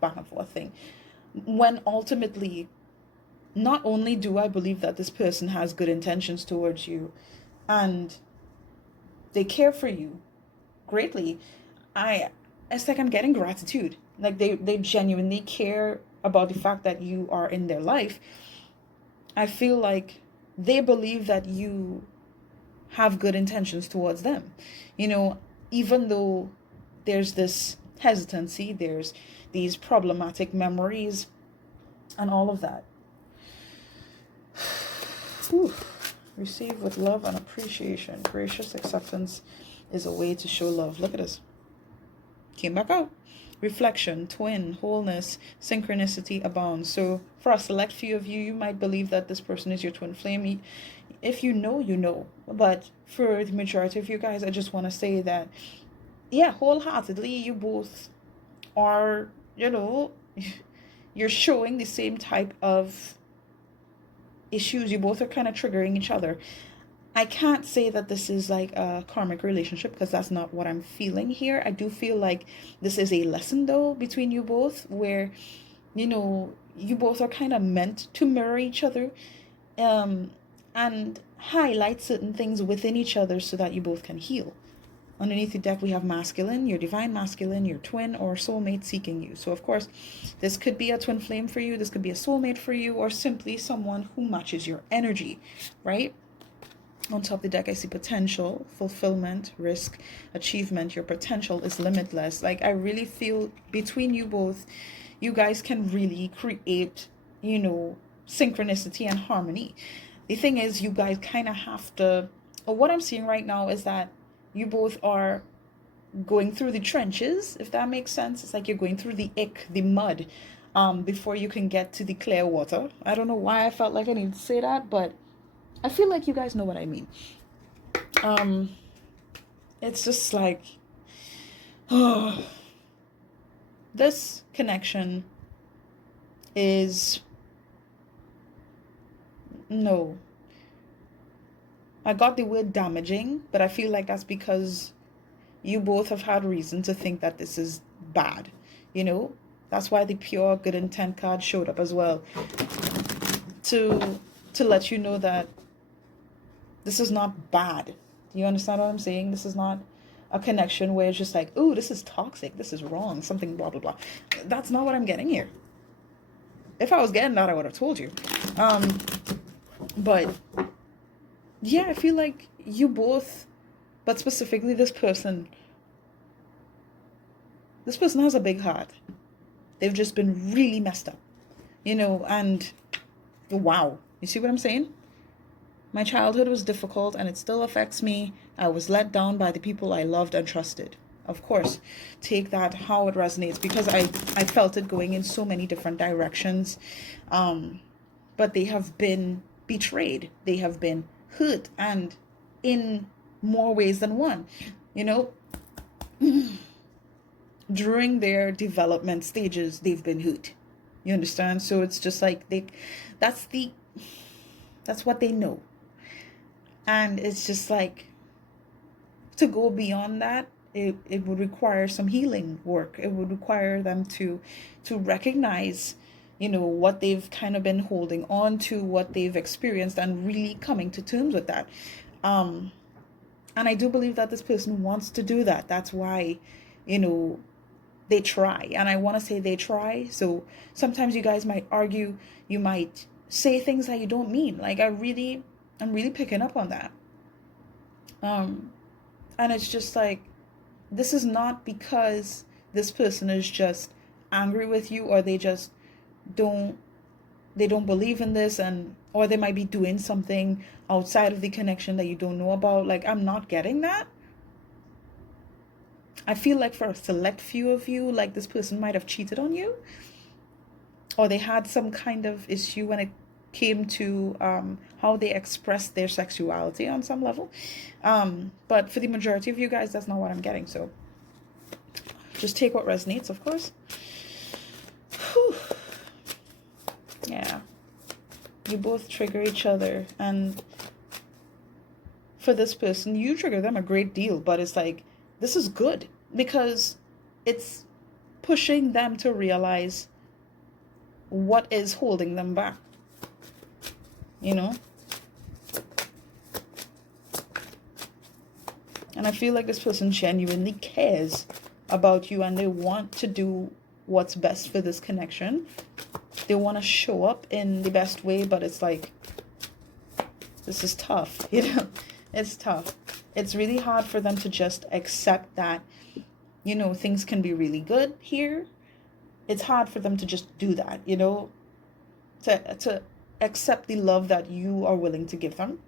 thing. When ultimately, not only do I believe that this person has good intentions towards you and they care for you greatly, it's like I'm getting gratitude. Like they genuinely care about the fact that you are in their life. I feel like they believe that you have good intentions towards them. You know, even though there's this hesitancy, there's these problematic memories and all of that. Whew. Receive with love and appreciation. Gracious acceptance is a way to show love. Look at this. Came back out. Reflection, twin, wholeness, synchronicity abounds. So for a select few of you, you might believe that this person is your twin flame. If you know, you know. But for the majority of you guys, I just want to say that, yeah, wholeheartedly, you both are, you know, you're showing the same type of issues. You both are kind of triggering each other. I can't say that this is like a karmic relationship because that's not what I'm feeling here. I do feel like this is a lesson though between you both where, you know, you both are kind of meant to mirror each other and highlight certain things within each other so that you both can heal. Underneath the deck, we have masculine, your divine masculine, your twin or soulmate seeking you. So, of course, this could be a twin flame for you. This could be a soulmate for you or simply someone who matches your energy, right? On top of the deck, I see potential, fulfillment, risk, achievement. Your potential is limitless. Like, I really feel between you both, you guys can really create, you know, synchronicity and harmony. The thing is, you guys kind of have to, or what I'm seeing right now is that you both are going through the trenches, if that makes sense. It's like you're going through the ick, the mud, before you can get to the clear water. I don't know why I felt like I needed to say that, but I feel like you guys know what I mean. It's just like, oh, this connection is, no. I got the word damaging, but I feel like that's because you both have had reason to think that this is bad, you know? That's why the pure good intent card showed up as well. To let you know that this is not bad. You understand what I'm saying? This is not a connection where it's just like, ooh, this is toxic, this is wrong, something blah, blah, blah. That's not what I'm getting here. If I was getting that, I would have told you. But yeah, I feel like you both, but specifically this person has a big heart. They've just been really messed up, you know, and wow. You see what I'm saying? My childhood was difficult and it still affects me. I was let down by the people I loved and trusted. Of course, take that how it resonates because I felt it going in so many different directions. But they have been betrayed. They have been hurt and in more ways than one. You know, during their development stages, they've been hurt. You understand? So it's just like that's what they know. And it's just like, to go beyond that, it would require some healing work. It would require them to recognize, you know, what they've kind of been holding on to, what they've experienced, and really coming to terms with that. And I do believe that this person wants to do that. That's why, you know, they try. And I want to say they try. So sometimes you guys might argue, you might say things that you don't mean. Like, I'm really picking up on that. And it's just like, this is not because this person is just angry with you or they just don't believe in this, and or they might be doing something outside of the connection that you don't know about. Like, I'm not getting that. I feel like for a select few of you, like, this person might have cheated on you, or they had some kind of issue when it came to how they expressed their sexuality on some level. But for the majority of you guys, that's not what I'm getting. So just take what resonates, of course. Whew. Yeah. You both trigger each other. And for this person, you trigger them a great deal. But it's like, this is good because it's pushing them to realize what is holding them back. You know? And I feel like this person genuinely cares about you and they want to do what's best for this connection. They want to show up in the best way, but it's like, This is tough, you know. It's tough. It's really hard for them to just accept that, you know, things can be really good here. It's hard for them to just do that, you know, to accept the love that you are willing to give them.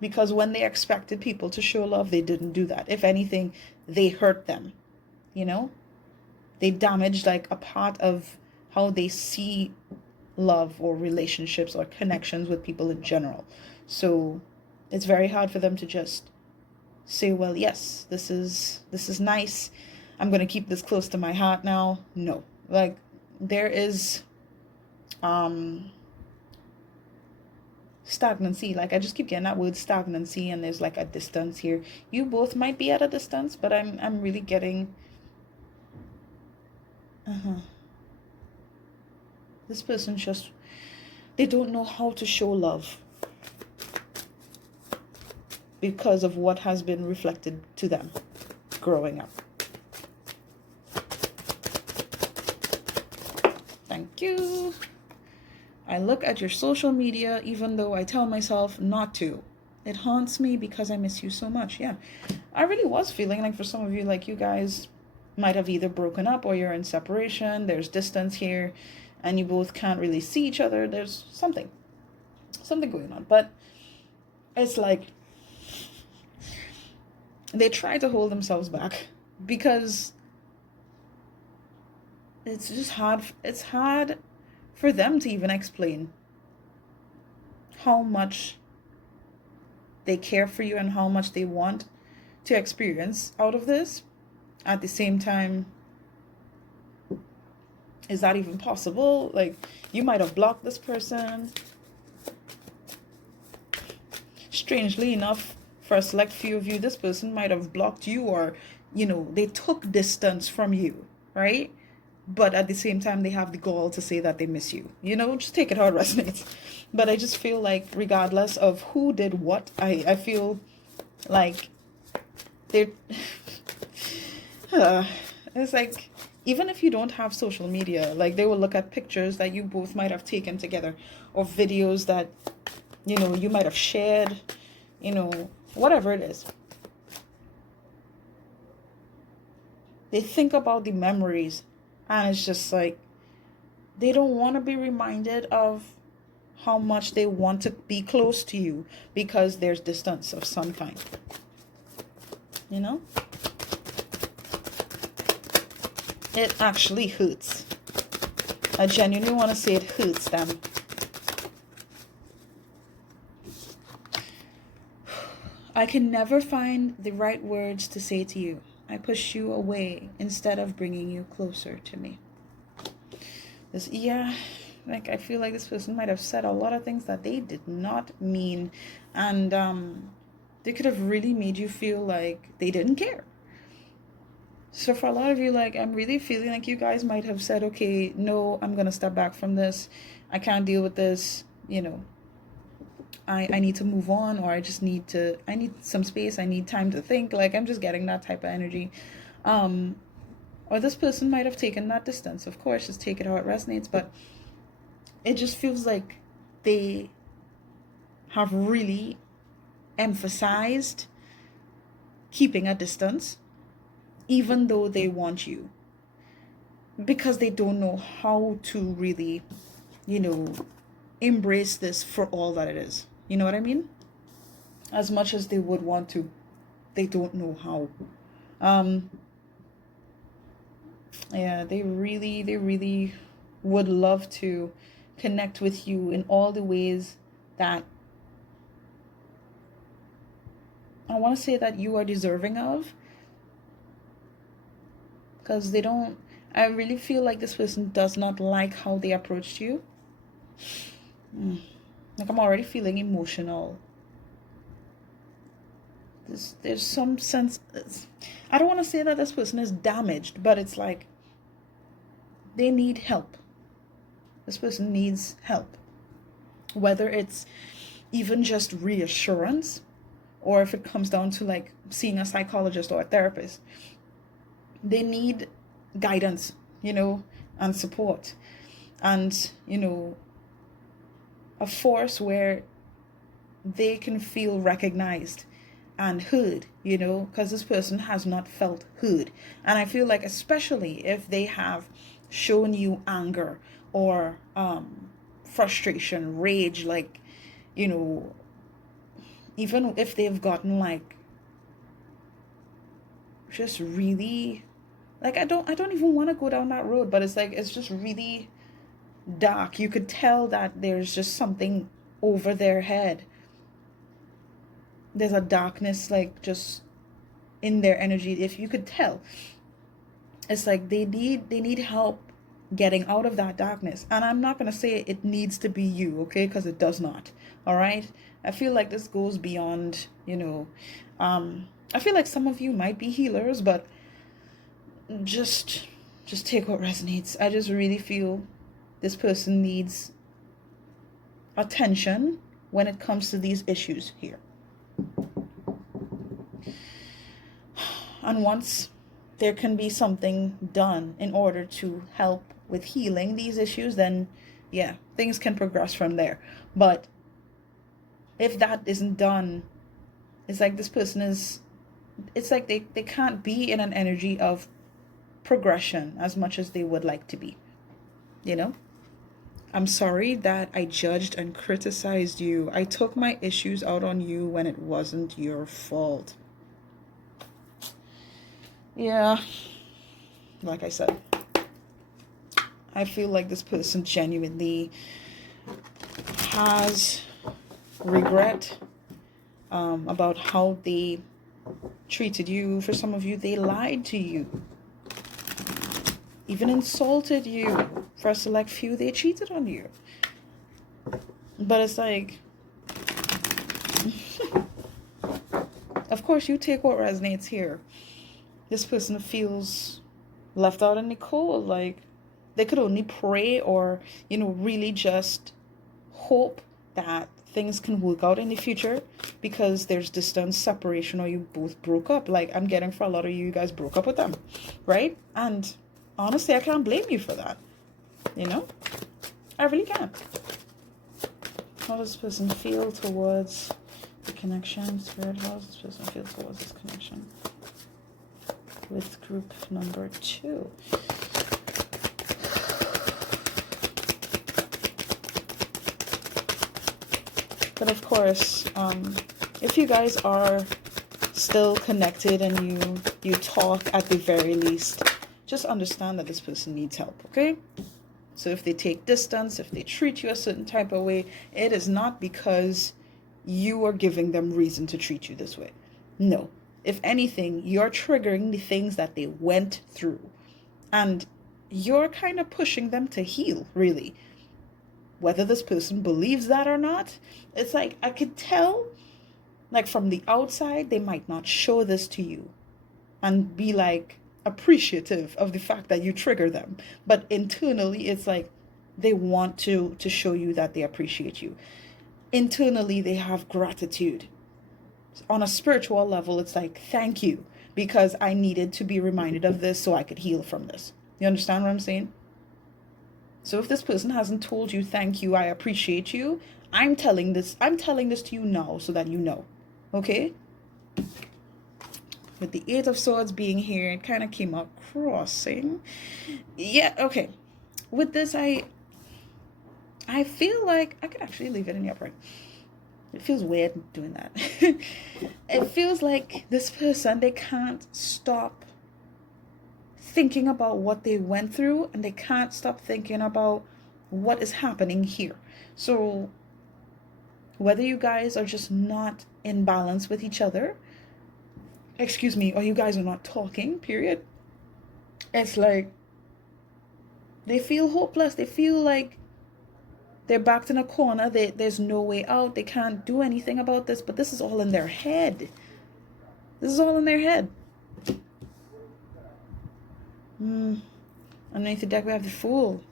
Because when they expected people to show love, they didn't do that. If anything, they hurt them, you know. They damaged like a part of how they see love or relationships or connections with people in general. So it's very hard for them to just say, well, yes, this is nice, I'm going to keep this close to my heart now. No, like there is stagnancy. Like I just keep getting that word stagnancy, and there's like a distance here. You both might be at a distance, but I'm really getting this person just, they don't know how to show love because of what has been reflected to them growing up. Thank you. I look at your social media even though I tell myself not to. It haunts me because I miss you so much. Yeah, I really was feeling like for some of you, like you guys might have either broken up or you're in separation. There's distance here and you both can't really see each other. There's something going on. But it's like they try to hold themselves back because it's just hard. It's hard for them to even explain how much they care for you and how much they want to experience out of this. At the same time, is that even possible? Like, you might have blocked this person. Strangely enough, for a select few of you, this person might have blocked you, or, you know, they took distance from you, right? But at the same time, they have the gall to say that they miss you. You know, just take it how it resonates. But I just feel like regardless of who did what, I feel like they're... it's like, even if you don't have social media, like they will look at pictures that you both might have taken together, or videos that, you know, you might have shared, you know, whatever it is. They think about the memories, and it's just like they don't want to be reminded of how much they want to be close to you because there's distance of some kind, you know. It actually hurts. I genuinely want to say it hurts them. I can never find the right words to say to you. I push you away instead of bringing you closer to me. Yeah, like I feel like this person might have said a lot of things that they did not mean, and they could have really made you feel like they didn't care. So for a lot of you, like, I'm really feeling like you guys might have said, okay, no, I'm going to step back from this. I can't deal with this. You know, I need to move on, or I need some space. I need time to think. Like, I'm just getting that type of energy. Or this person might have taken that distance. Of course, just take it how it resonates. But it just feels like they have really emphasized keeping a distance, even though they want you, because they don't know how to really, you know, embrace this for all that it is. You know what I mean? As much as they would want to, they don't know how. Yeah, they really would love to connect with you in all the ways that I want to say that you are deserving of. Because they don't, I really feel like this person does not like how they approached you. Like, I'm already feeling emotional. There's some sense, I don't want to say that this person is damaged, but it's like they need help. This person needs help. Whether it's even just reassurance, or if it comes down to like seeing a psychologist or a therapist. They need guidance, you know, and support. And, you know, a force where they can feel recognized and heard, you know, because this person has not felt heard. And I feel like, especially if they have shown you anger or frustration, rage, like, you know, even if they've gotten like just really, like, I don't even want to go down that road, but it's like it's just really dark. You could tell that there's just something over their head. There's a darkness, like, just in their energy. If you could tell, it's like they need help getting out of that darkness. And I'm not going to say it needs to be you, okay, because it does not. All right, I feel like this goes beyond, you know, I feel like some of you might be healers, but just take what resonates. I just really feel this person needs attention when it comes to these issues here. And once there can be something done in order to help with healing these issues, then yeah, things can progress from there. But if that isn't done, it's like this person is, it's like they can't be in an energy of progression as much as they would like to be, you know. I'm sorry that I judged and criticized you. I took my issues out on you when it wasn't your fault. Yeah, like I said, I feel like this person genuinely has regret about how they treated you. For some of you, they lied to you, even insulted you. For a select few, they cheated on you. But it's like, of course, you take what resonates here. This person feels left out in the cold. Like, they could only pray or, you know, really just hope that things can work out in the future, because there's distance, separation, or you both broke up. Like, I'm getting for a lot of you guys broke up with them, right? And honestly, I can't blame you for that, you know? I really can't. How does this person feel towards the connection? Spirit, how does this person feel towards this connection with group number 2? But of course, if you guys are still connected and you talk at the very least, just understand that this person needs help, okay? So if they take distance, if they treat you a certain type of way, it is not because you are giving them reason to treat you this way. No. If anything, you're triggering the things that they went through. And you're kind of pushing them to heal, really. Whether this person believes that or not, it's like, I could tell, like, from the outside, they might not show this to you and be like appreciative of the fact that you trigger them. But internally, it's like they want to show you that they appreciate you. Internally, they have gratitude. On a spiritual level, it's like, thank you, because I needed to be reminded of this so I could heal from this. You understand what I'm saying? So if this person hasn't told you thank you, I appreciate you, I'm telling this to you now so that you know. Okay? With the 8 of Swords being here, it kind of came up crossing. Yeah, okay. With this, I feel like I could actually leave it in the upright. It feels weird doing that. It feels like this person, they can't stop thinking about what they went through, and they can't stop thinking about what is happening here. So whether you guys are just not in balance with each other, or you guys are not talking, period, it's like they feel hopeless. They feel like they're backed in a corner. There's no way out. They can't do anything about this. But this is all in their head. This is all in their head. Underneath the deck, we have the Fool.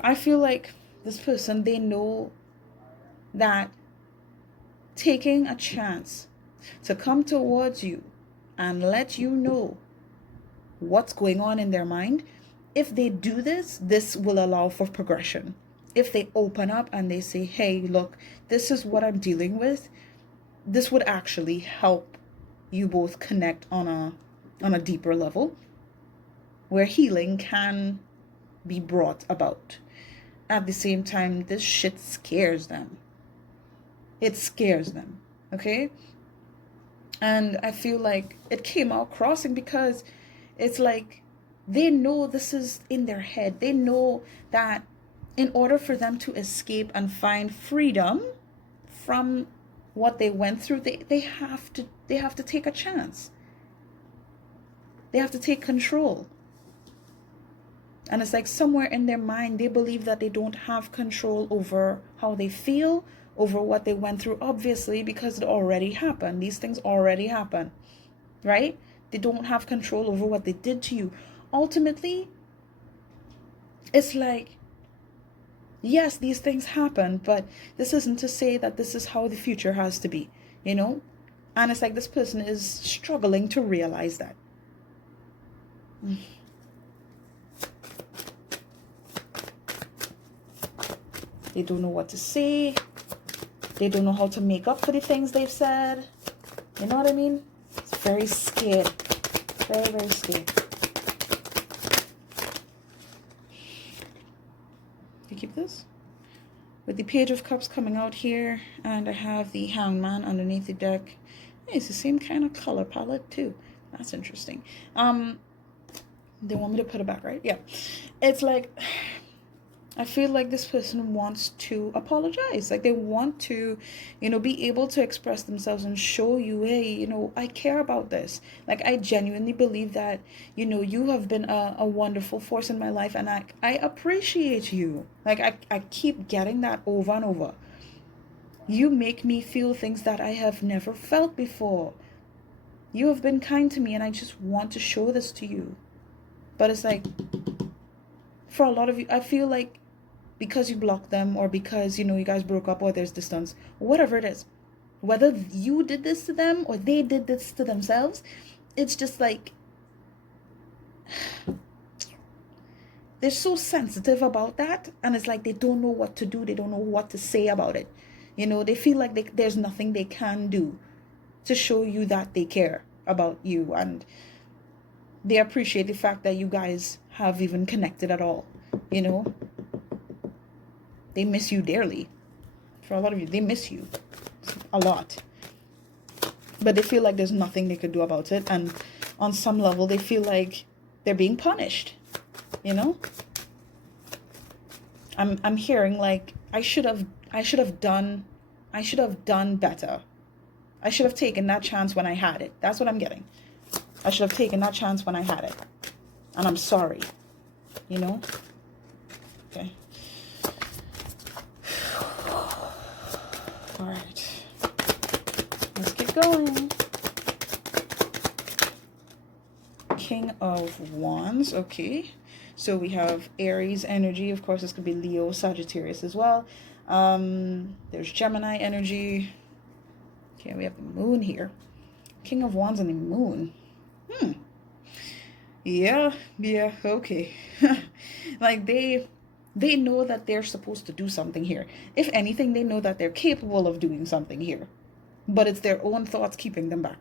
I feel like this person, they know that taking a chance to come towards you and let you know what's going on in their mind if they do this, this will allow for progression. If they open up and they say, hey, look, this is what I'm dealing with, this would actually help you both connect on a deeper level where healing can be brought about. At the same time, this shit scares them. It scares them, okay? And I feel like it came out crossing because it's like they know this is in their head. They know that in order for them to escape and find freedom from what they went through, they have to take a chance. They have to take control. And it's like somewhere in their mind, they believe that they don't have control over how they feel, over what they went through, obviously, because it already happened. These things already happen, right? They don't have control over what they did to you. Ultimately, it's like, yes, these things happen, but this isn't to say that this is how the future has to be, you know? And it's like this person is struggling to realize that. They don't know what to say. They don't know how to make up for the things they've said. You know what I mean? It's very scared. Very, very scared. You keep this? With the Page of Cups coming out here, and I have the Hangman underneath the deck. Hey, it's the same kind of color palette too. That's interesting. They want me to put it back, right? Yeah. It's like, I feel like this person wants to apologize. Like they want to, be able to express themselves and show you, hey, I care about this. Like I genuinely believe that, you have been a wonderful force in my life, and I appreciate you. Like I keep getting that over and over. You make me feel things that I have never felt before. You have been kind to me, and I just want to show this to you. But it's like, for a lot of you, I feel like because you blocked them, or because, you guys broke up, or there's distance, whatever it is, whether you did this to them or they did this to themselves, it's just like, they're so sensitive about that. And it's like, they don't know what to do. They don't know what to say about it. They feel like there's nothing they can do to show you that they care about you. And they appreciate the fact that you guys have even connected at all. They miss you dearly. For a lot of you, they miss you a lot. But they feel like there's nothing they could do about it. And on some level, they feel like they're being punished. I'm hearing like, I should have done better. I should have taken that chance when I had it. That's what I'm getting. I should have taken that chance when I had it. And I'm sorry. Okay. All right. Let's keep going. King of Wands. Okay. So we have Aries energy. Of course, this could be Leo, Sagittarius as well. There's Gemini energy. Okay, we have the moon here. King of Wands and the moon. Yeah, okay. Like they know that they're supposed to do something here. If anything, they know that they're capable of doing something here. But it's their own thoughts keeping them back.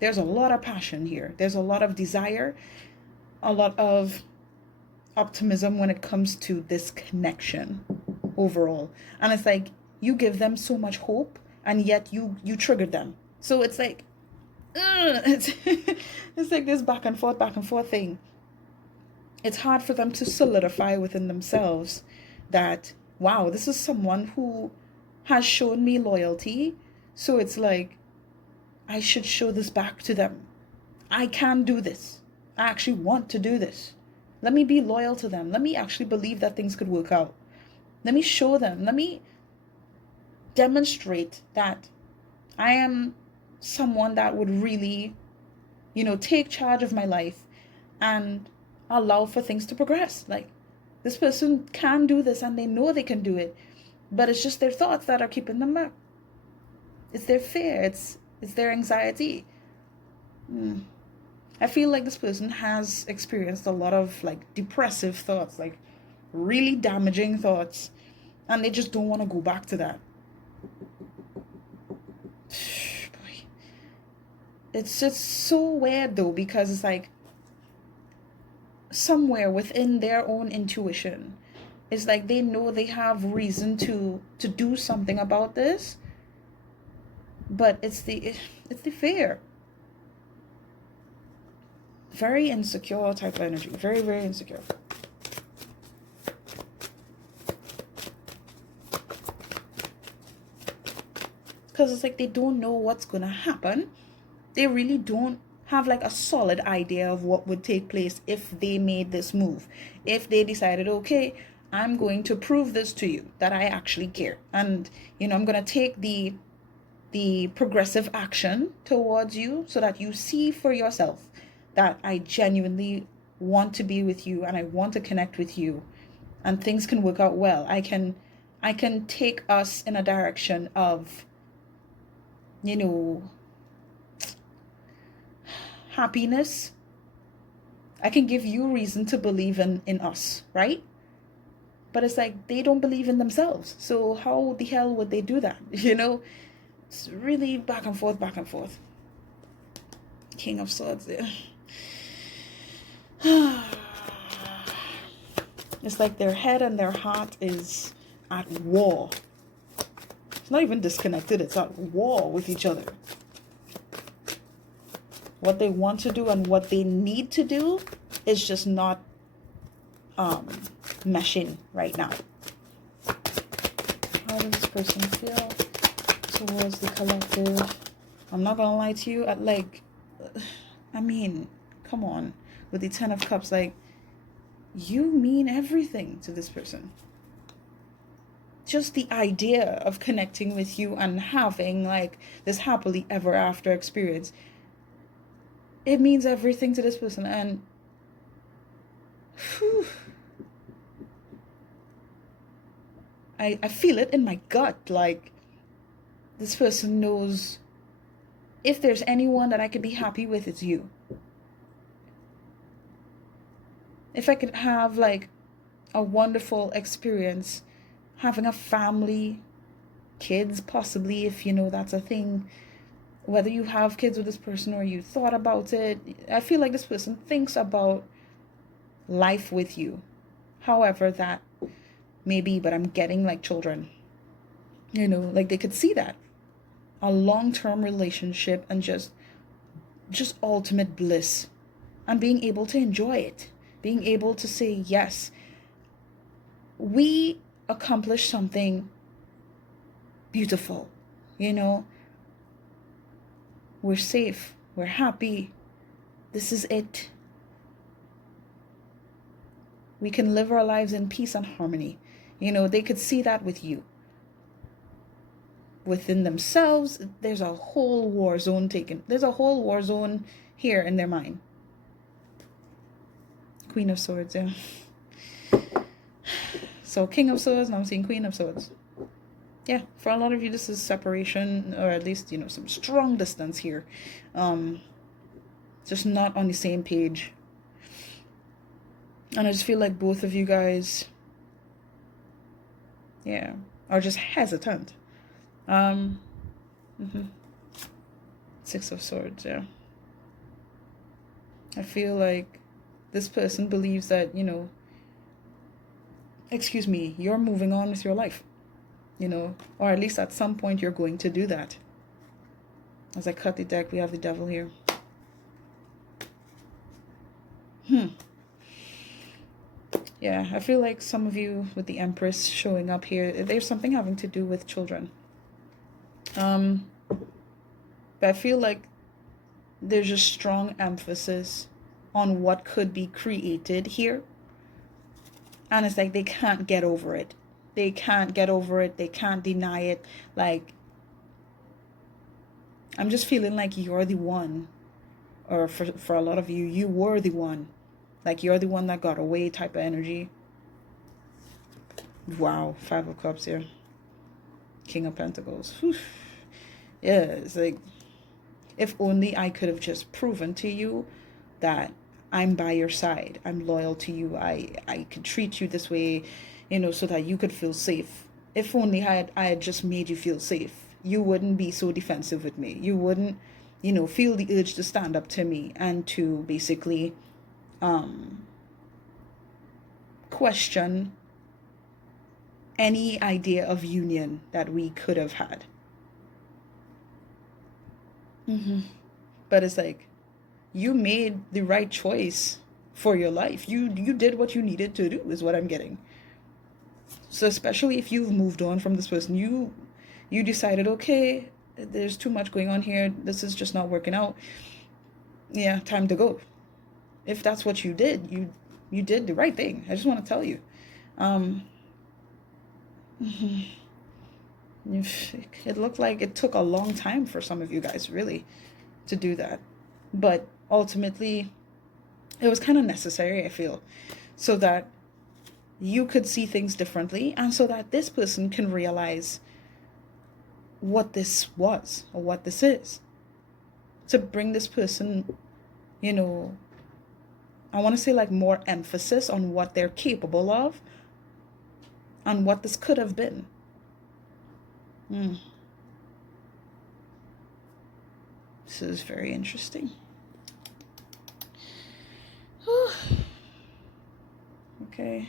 There's a lot of passion here. There's a lot of desire, a lot of optimism when it comes to this connection overall. And it's like, you give them so much hope, and yet you triggered them. So it's like, it's like this back and forth thing. It's hard for them to solidify within themselves that, wow, this is someone who has shown me loyalty. So it's like, I should show this back to them. I can do this. I actually want to do this. Let me be loyal to them. Let me actually believe that things could work out. Let me show them. Let me demonstrate that I am someone that would really, take charge of my life and allow for things to progress. Like, this person can do this, and they know they can do it, but it's just their thoughts that are keeping them back. It's their fear. It's their anxiety. I feel like this person has experienced a lot of like depressive thoughts, like really damaging thoughts, and they just don't want to go back to that. Boy. It's just so weird though, because it's like somewhere within their own intuition, it's like they know they have reason to do something about this, but it's the fear. Very insecure type of energy. Very, very insecure. Because it's like they don't know what's going to happen. They really don't have like a solid idea of what would take place if they made this move. If they decided, okay, I'm going to prove this to you, that I actually care. And, you know, I'm going to take the progressive action towards you so that you see for yourself that I genuinely want to be with you and I want to connect with you and things can work out well. I can take us in a direction of, you know, happiness. I can give you reason to believe in us, right? But it's like they don't believe in themselves. So how the hell would they do that? You know, it's really back and forth, back and forth. King of Swords there. It's like their head and their heart is at war. It's not even disconnected, it's at war with each other. What they want to do and what they need to do is just not meshing right now. How does this person feel towards the collective? I'm not gonna lie to you, I mean, come on. With the 10 of Cups, like, you mean everything to this person. Just the idea of connecting with you and having like this happily ever after experience, it means everything to this person. And whew, I feel it in my gut. Like, this person knows if there's anyone that I could be happy with, it's you. If I could have like a wonderful experience having a family, kids possibly, if you know that's a thing, whether you have kids with this person or you thought about it, I feel like this person thinks about life with you, however that may be. But I'm getting like children, you know, like they could see that a long-term relationship and just ultimate bliss and being able to enjoy it, being able to say, yes, we accomplished something beautiful, you know, we're safe, we're happy, this is it. We can live our lives in peace and harmony. You know, they could see that with you. Within themselves, there's a whole war zone there's a whole war zone here in their mind. Queen of Swords, yeah. So King of Swords, now I'm seeing Queen of Swords. Yeah, for a lot of you, this is separation, or at least, you know, some strong distance here. Just not on the same page. And I just feel like both of you guys, yeah, are just hesitant. Six of Swords, yeah. I feel like this person believes that, you know, excuse me, you're moving on with your life, you know, or at least at some point you're going to do that. As I cut the deck, we have the Devil here. Yeah, I feel like some of you with the Empress showing up here, there's something having to do with children. But I feel like there's a strong emphasis on what could be created here. And it's like they can't get over it. They can't get over it. They can't deny it. Like, I'm just feeling like you're the one. Or for a lot of you, you were the one. Like, you're the one that got away type of energy. Wow, 5 of Cups here. King of Pentacles. Whew. Yeah, it's like, if only I could have just proven to you that I'm by your side, I'm loyal to you, I could treat you this way, you know, so that you could feel safe. If only I had just made you feel safe, you wouldn't be so defensive with me. You wouldn't, you know, feel the urge to stand up to me and to basically question any idea of union that we could have had. But it's like, you made the right choice for your life. You did what you needed to do, is what I'm getting. So especially if you've moved on from this person, you decided, okay, there's too much going on here, this is just not working out, yeah, time to go. If that's what you did, you did the right thing. I just want to tell you. It looked like it took a long time for some of you guys, really, to do that. But ultimately, it was kind of necessary, I feel, so that you could see things differently, and so that this person can realize what this was or what this is. To bring this person, you know, I want to say like more emphasis on what they're capable of and what this could have been. This is very interesting. Okay.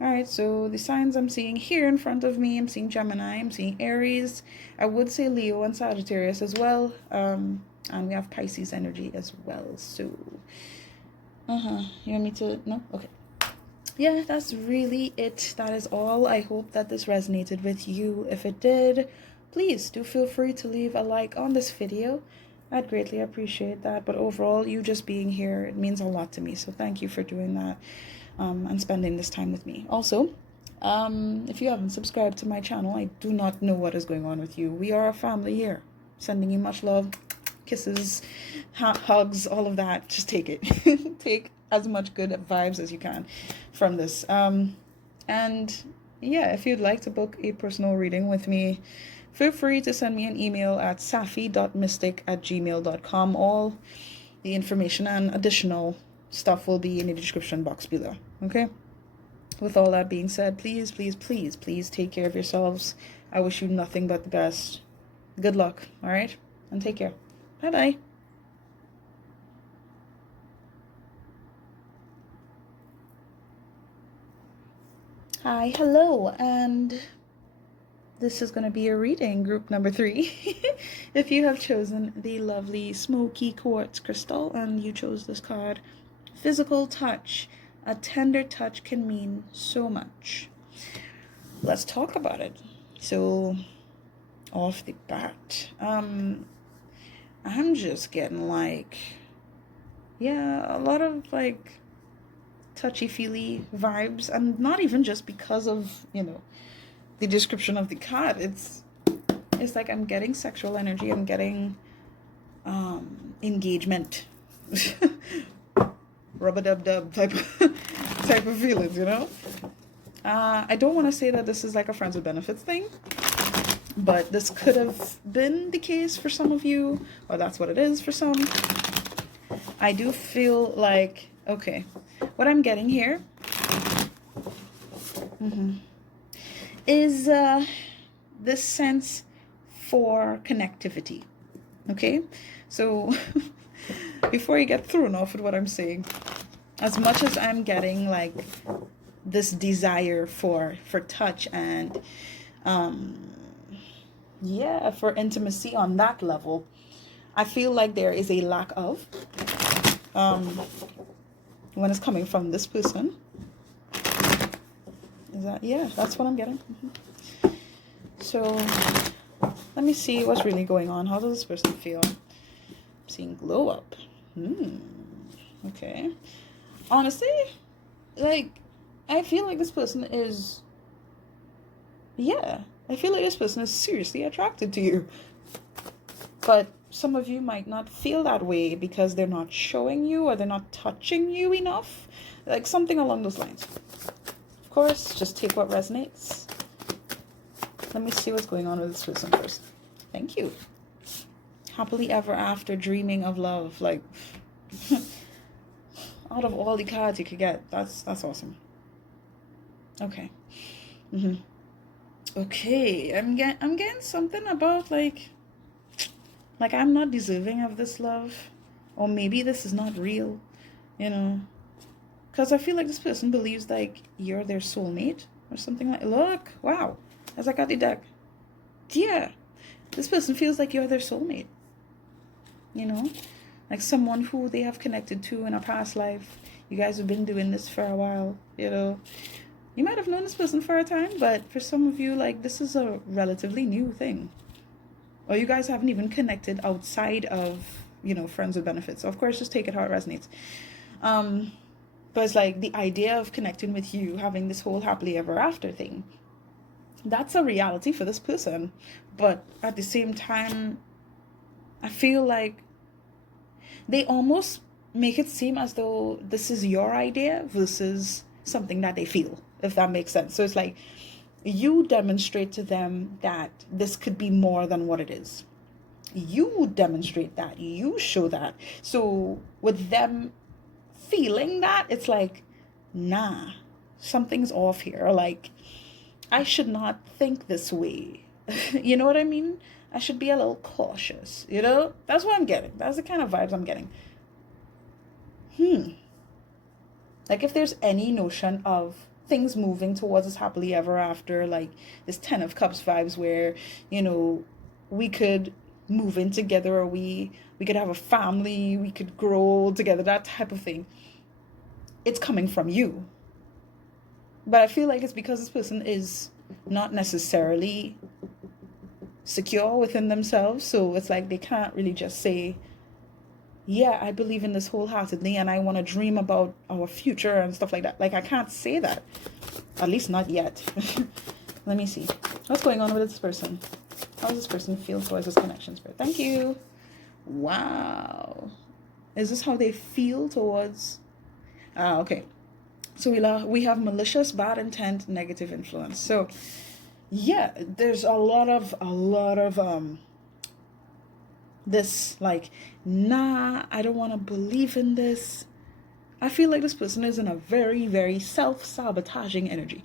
All right, so the signs I'm seeing here in front of me, I'm seeing Gemini, I'm seeing Aries. I would say Leo and Sagittarius as well. And we have Pisces energy as well. So, you want me to? No? Okay. Yeah, that's really it. That is all. I hope that this resonated with you. If it did, please do feel free to leave a like on this video. I'd greatly appreciate that. But overall, you just being here, it means a lot to me. So thank you for doing that and spending this time with me. Also, if you haven't subscribed to my channel, I do not know what is going on with you. We are a family here. Sending you much love, kisses, hugs, all of that. Just take it. Take as much good vibes as you can from this. And yeah, if you'd like to book a personal reading with me, feel free to send me an email at safi.mystic@gmail.com. All the information and additional stuff will be in the description box below. Okay? With all that being said, please, please, please, please take care of yourselves. I wish you nothing but the best. Good luck, all right? And take care. Bye-bye. Hi, hello, and this is going to be a reading, group number 3. If you have chosen the lovely Smokey Quartz crystal and you chose this card, physical touch. A tender touch can mean so much. Let's talk about it. So, off the bat, I'm just getting like, yeah, a lot of like touchy-feely vibes, and not even just because of, you know, the description of the card. It's like I'm getting sexual energy, I'm getting engagement, rub-a-dub-dub type of feelings, you know. I don't want to say that this is like a friends with benefits thing, but this could have been the case for some of you, or that's what it is for some. I do feel like, okay, what I'm getting here is this sense for connectivity. Okay, so before you get thrown off with what I'm saying, as much as I'm getting like this desire for touch and yeah, for intimacy on that level, I feel like there is a lack of when it's coming from this person. Is that, yeah, that's what I'm getting. So let me see what's really going on. How does this person feel? I'm seeing glow up. Okay. Honestly, like, I feel like this person is, yeah, I feel like this person is seriously attracted to you. But some of you might not feel that way because they're not showing you or they're not touching you enough. Like something along those lines. Of course, just take what resonates. Let me see what's going on with this person first. Thank you. Happily ever after, dreaming of love. Like, out of all the cards you could get. That's awesome. Okay. Okay, I'm getting something about like I'm not deserving of this love, or maybe this is not real, you know, because I feel like this person believes like you're their soulmate or something like. Look, wow, as I got the deck, yeah, this person feels like you're their soulmate, you know, like someone who they have connected to in a past life. You guys have been doing this for a while, you know. You might have known this person for a time, but for some of you, like, this is a relatively new thing. Or you guys haven't even connected outside of, you know, friends with benefits. So of course, just take it how it resonates. But it's like the idea of connecting with you, having this whole happily ever after thing, that's a reality for this person. But at the same time, I feel like they almost make it seem as though this is your idea versus something that they feel, if that makes sense. So it's like you demonstrate to them that this could be more than what it is. You demonstrate that, you show that. So with them feeling that, it's like, nah, something's off here. Or like, I should not think this way. You know what I mean? I should be a little cautious, you know? That's what I'm getting. That's the kind of vibes I'm getting. Like if there's any notion of things moving towards this happily ever after, like this 10 of Cups vibes where, you know, we could move in together, or we could have a family, we could grow together, that type of thing. It's coming from you. But I feel like it's because this person is not necessarily secure within themselves. So it's like they can't really just say, yeah, I believe in this wholeheartedly and I want to dream about our future and stuff like that. Like, I can't say that. At least not yet. Let me see. What's going on with this person? How does this person feel towards this connection, Spirit? Thank you. Wow. Is this how they feel towards... okay. So we have malicious, bad intent, negative influence. So, yeah, there's a lot of this, like, nah, I don't want to believe in this. I feel like this person is in a very, very self-sabotaging energy.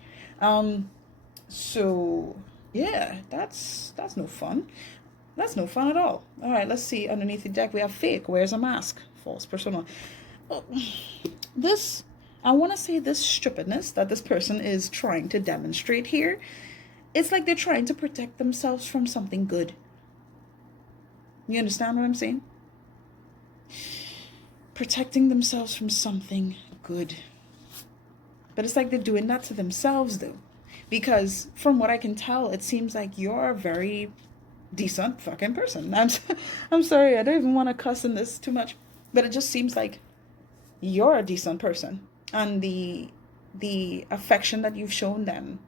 So yeah, that's no fun. That's no fun at all. All right, let's see. Underneath the deck we have fake. Wears a mask. False persona. This, I want to say, this stupidness that this person is trying to demonstrate here, it's like they're trying to protect themselves from something good. You understand what I'm saying? Protecting themselves from something good. But it's like they're doing that to themselves, though. Because from what I can tell, it seems like you're a very decent fucking person. I'm sorry, I don't even want to cuss in this too much. But it just seems like you're a decent person. And the affection that you've shown them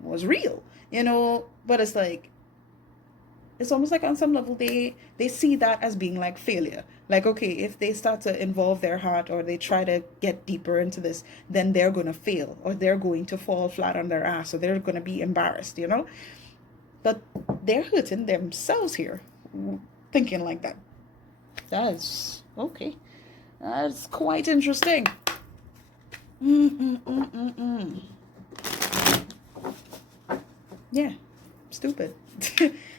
was real. You know, but it's like, it's almost like on some level they see that as being like failure. Like, okay, if they start to involve their heart or they try to get deeper into this, then they're going to fail, or they're going to fall flat on their ass, or they're going to be embarrassed, you know? But they're hurting themselves here, thinking like that. That's okay. That's quite interesting. Yeah, stupid.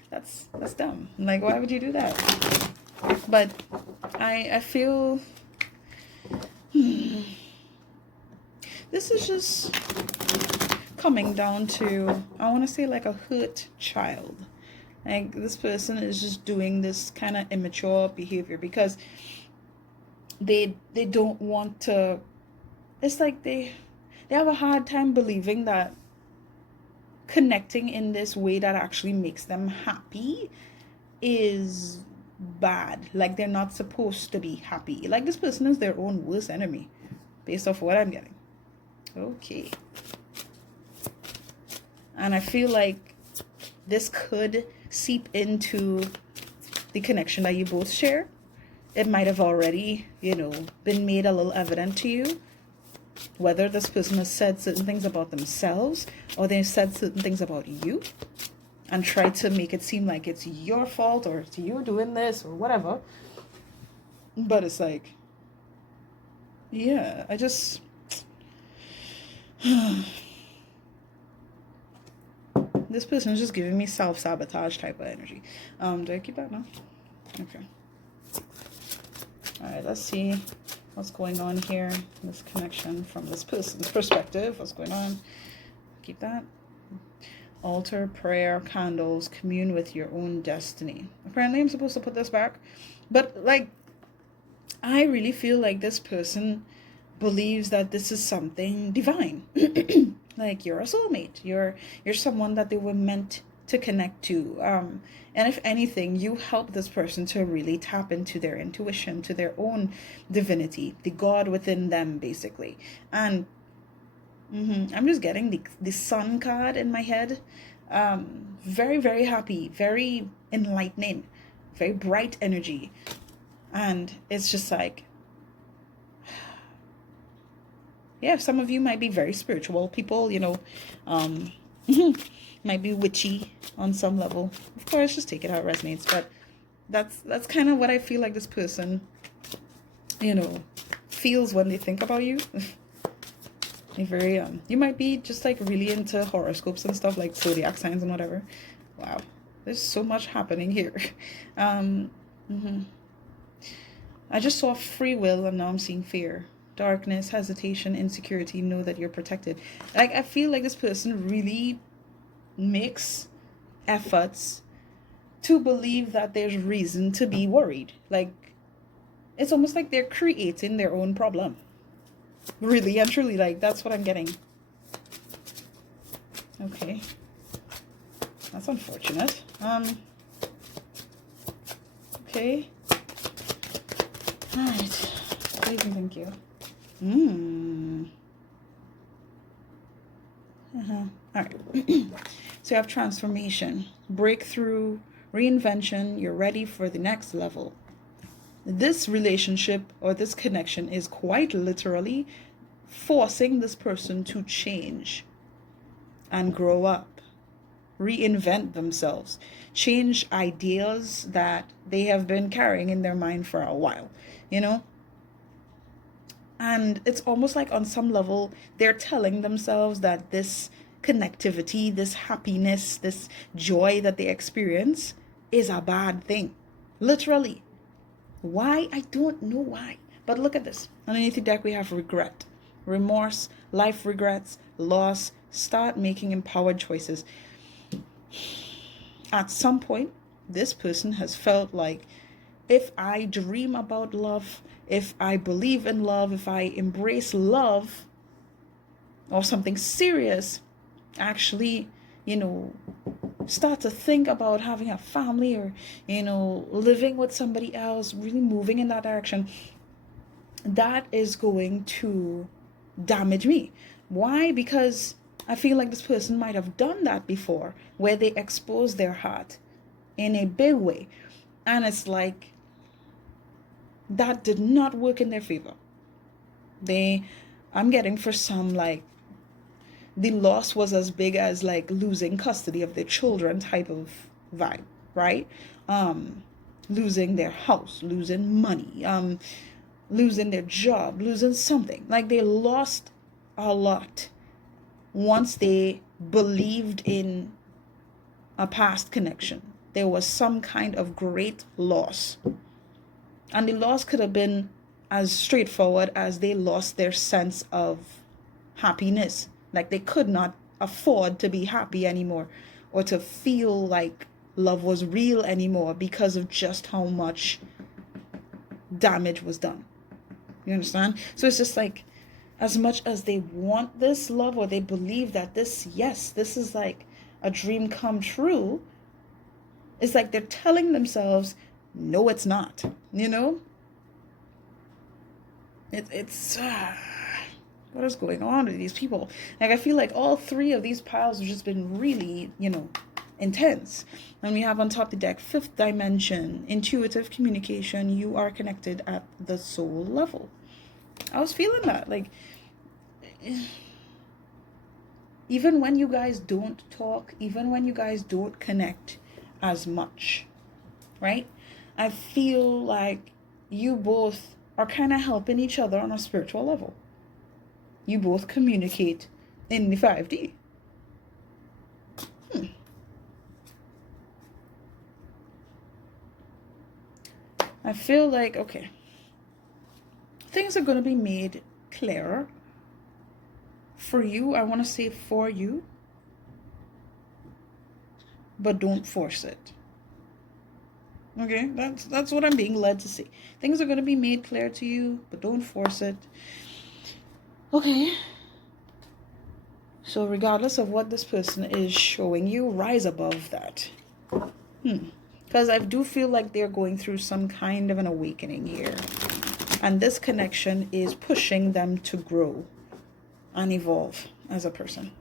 That's dumb. Like, why would you do that? But I feel this is just coming down to, I want to say, like a hurt child. Like, this person is just doing this kind of immature behavior because they don't want to. It's like they have a hard time believing that connecting in this way that actually makes them happy is bad. Like, they're not supposed to be happy. Like, this person is their own worst enemy based off what I'm getting. Okay. And I feel like this could seep into the connection that you both share. It might have already, you know, been made a little evident to you. Whether this person has said certain things about themselves or they've said certain things about you and tried to make it seem like it's your fault or it's you doing this or whatever. But it's like, Yeah, I just this person is just giving me self-sabotage type of energy. Do I keep that? No? Okay. All right, let's see what's going on here. This connection from this person's perspective. What's going on? Keep that. Altar, prayer, candles, commune with your own destiny. Apparently, I'm supposed to put this back. But, like, I really feel like this person believes that this is something divine. Like, you're a soulmate. You're someone that they were meant to connect to. And if anything, you help this person to really tap into their intuition, to their own divinity, the God within them, basically. And I'm just getting the sun card in my head. Very, very happy, very enlightening, very bright energy. And it's just like, yeah, some of you might be very spiritual people, might be witchy on some level. Of course, just take it how it resonates. But that's kind of what I feel like this person, feels when they think about you. Very you might be just like really into horoscopes and stuff, like zodiac signs and whatever. Wow, there's so much happening here. I just saw free will, and now I'm seeing fear, darkness, hesitation, insecurity. Know that you're protected. Like, I feel like this person really makes efforts to believe that there's reason to be worried. Like, it's almost like they're creating their own problem. Really and truly, like, that's what I'm getting. Okay. That's unfortunate. Okay. Alright. Please and thank you. Alright. So you have transformation, breakthrough, reinvention. You're ready for the next level. This relationship or this connection is quite literally forcing this person to change and grow up, reinvent themselves, change ideas that they have been carrying in their mind for a while, And it's almost like on some level, they're telling themselves that this connectivity, this happiness, this joy that they experience is a bad thing. Literally. Why? I don't know why. But look at this. Underneath the deck, we have regret, remorse, life regrets, loss. Start making empowered choices. At some point, this person has felt like, if I dream about love, if I believe in love, if I embrace love or something serious, actually, start to think about having a family or, living with somebody else, really moving in that direction, that is going to damage me. Why? Because I feel like this person might have done that before, where they exposed their heart in a big way. And it's like, that did not work in their favor. I'm getting for some, like, the loss was as big as like losing custody of their children type of vibe, right? Losing their house, losing money, losing their job, losing something. Like, they lost a lot once they believed in a past connection. There was some kind of great loss. And the loss could have been as straightforward as they lost their sense of happiness. Like, they could not afford to be happy anymore or to feel like love was real anymore because of just how much damage was done. You understand? So it's just like, as much as they want this love, or they believe that this is like a dream come true, it's like they're telling themselves, no, it's not. It's what is going on with these people? Like, I feel like all three of these piles have just been really, intense. And we have on top the deck, fifth dimension, intuitive communication. You are connected at the soul level. I was feeling that, like, even when you guys don't talk, even when you guys don't connect as much, right? I feel like you both are kind of helping each other on a spiritual level. You both communicate in the 5D. I feel like, okay, things are going to be made clearer for you. I want to say for you, but don't force it. Okay, that's what I'm being led to say. Things are going to be made clear to you, but don't force it. Okay. So regardless of what this person is showing you, rise above that. Because I do feel like they're going through some kind of an awakening here. And this connection is pushing them to grow and evolve as a person.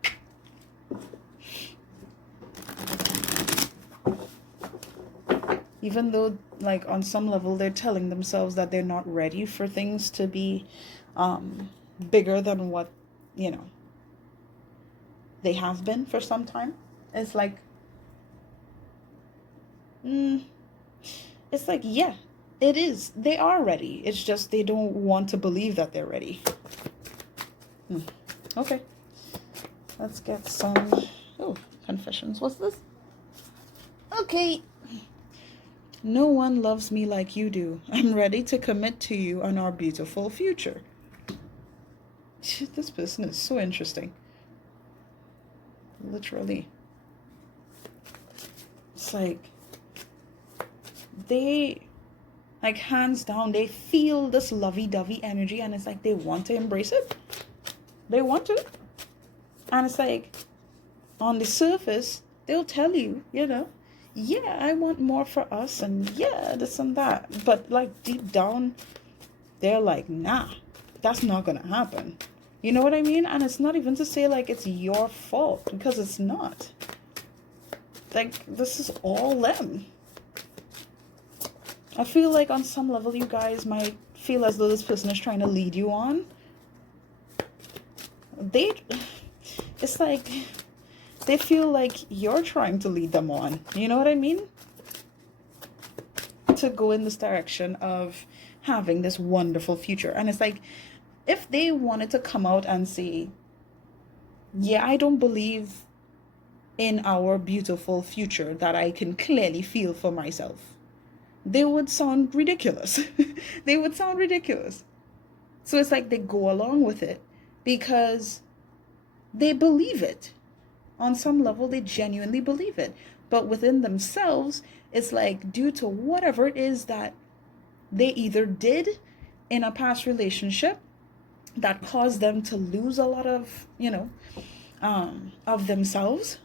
Even though, like, on some level, they're telling themselves that they're not ready for things to be bigger than what, you know, they have been for some time. It's like, yeah, it is. They are ready. It's just they don't want to believe that they're ready. Okay. Let's get some, confessions. What's this? Okay. No one loves me like you do. I'm ready to commit to you on our beautiful future. This person is so interesting. Literally. It's like, they, like, hands down, they feel this lovey-dovey energy, and it's like they want to embrace it. They want to. And it's like, on the surface, they'll tell you, you know, yeah, I want more for us, and yeah, this and that. But, like, deep down, they're like, nah, that's not gonna happen. You know what I mean? And it's not even to say, like, it's your fault, because it's not. Like, this is all them. I feel like on some level, you guys might feel as though this person is trying to lead you on. It's like, they feel like you're trying to lead them on. You know what I mean? To go in this direction of having this wonderful future. And it's like, if they wanted to come out and say, yeah, I don't believe in our beautiful future that I can clearly feel for myself, they would sound ridiculous. They would sound ridiculous. So it's like they go along with it because they believe it. On some level, they genuinely believe it. But within themselves, it's like, due to whatever it is that they either did in a past relationship that caused them to lose a lot of, you know, of themselves.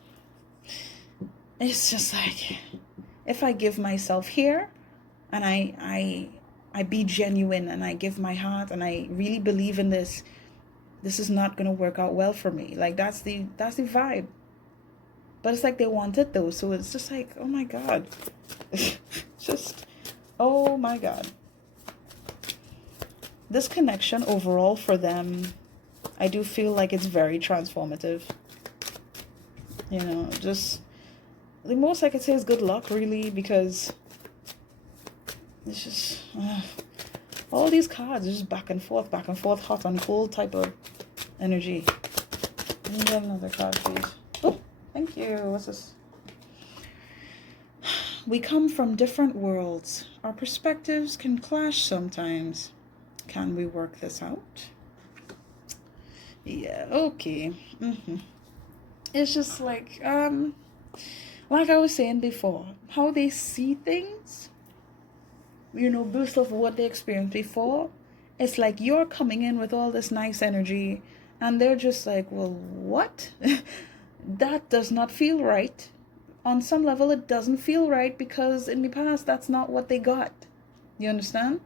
It's just like, if I give myself here and I be genuine and I give my heart and I really believe in this is not going to work out well for me. Like, that's the vibe. But it's like they want it though. So it's just like, oh my God. Just, oh my God. This connection overall for them, I do feel like it's very transformative. You know, just, the most I could say is good luck, really, because it's just, all these cards are just back and forth, hot and cold type of energy. Let me get another card, please. Oh, thank you. What's this? We come from different worlds. Our perspectives can clash sometimes. Can we work this out? Yeah, okay. It's just like I was saying before, how they see things, you know, based off what they experienced before. It's like you're coming in with all this nice energy, and they're just like, well, what? That does not feel right. On some level, it doesn't feel right because in the past, that's not what they got. You understand?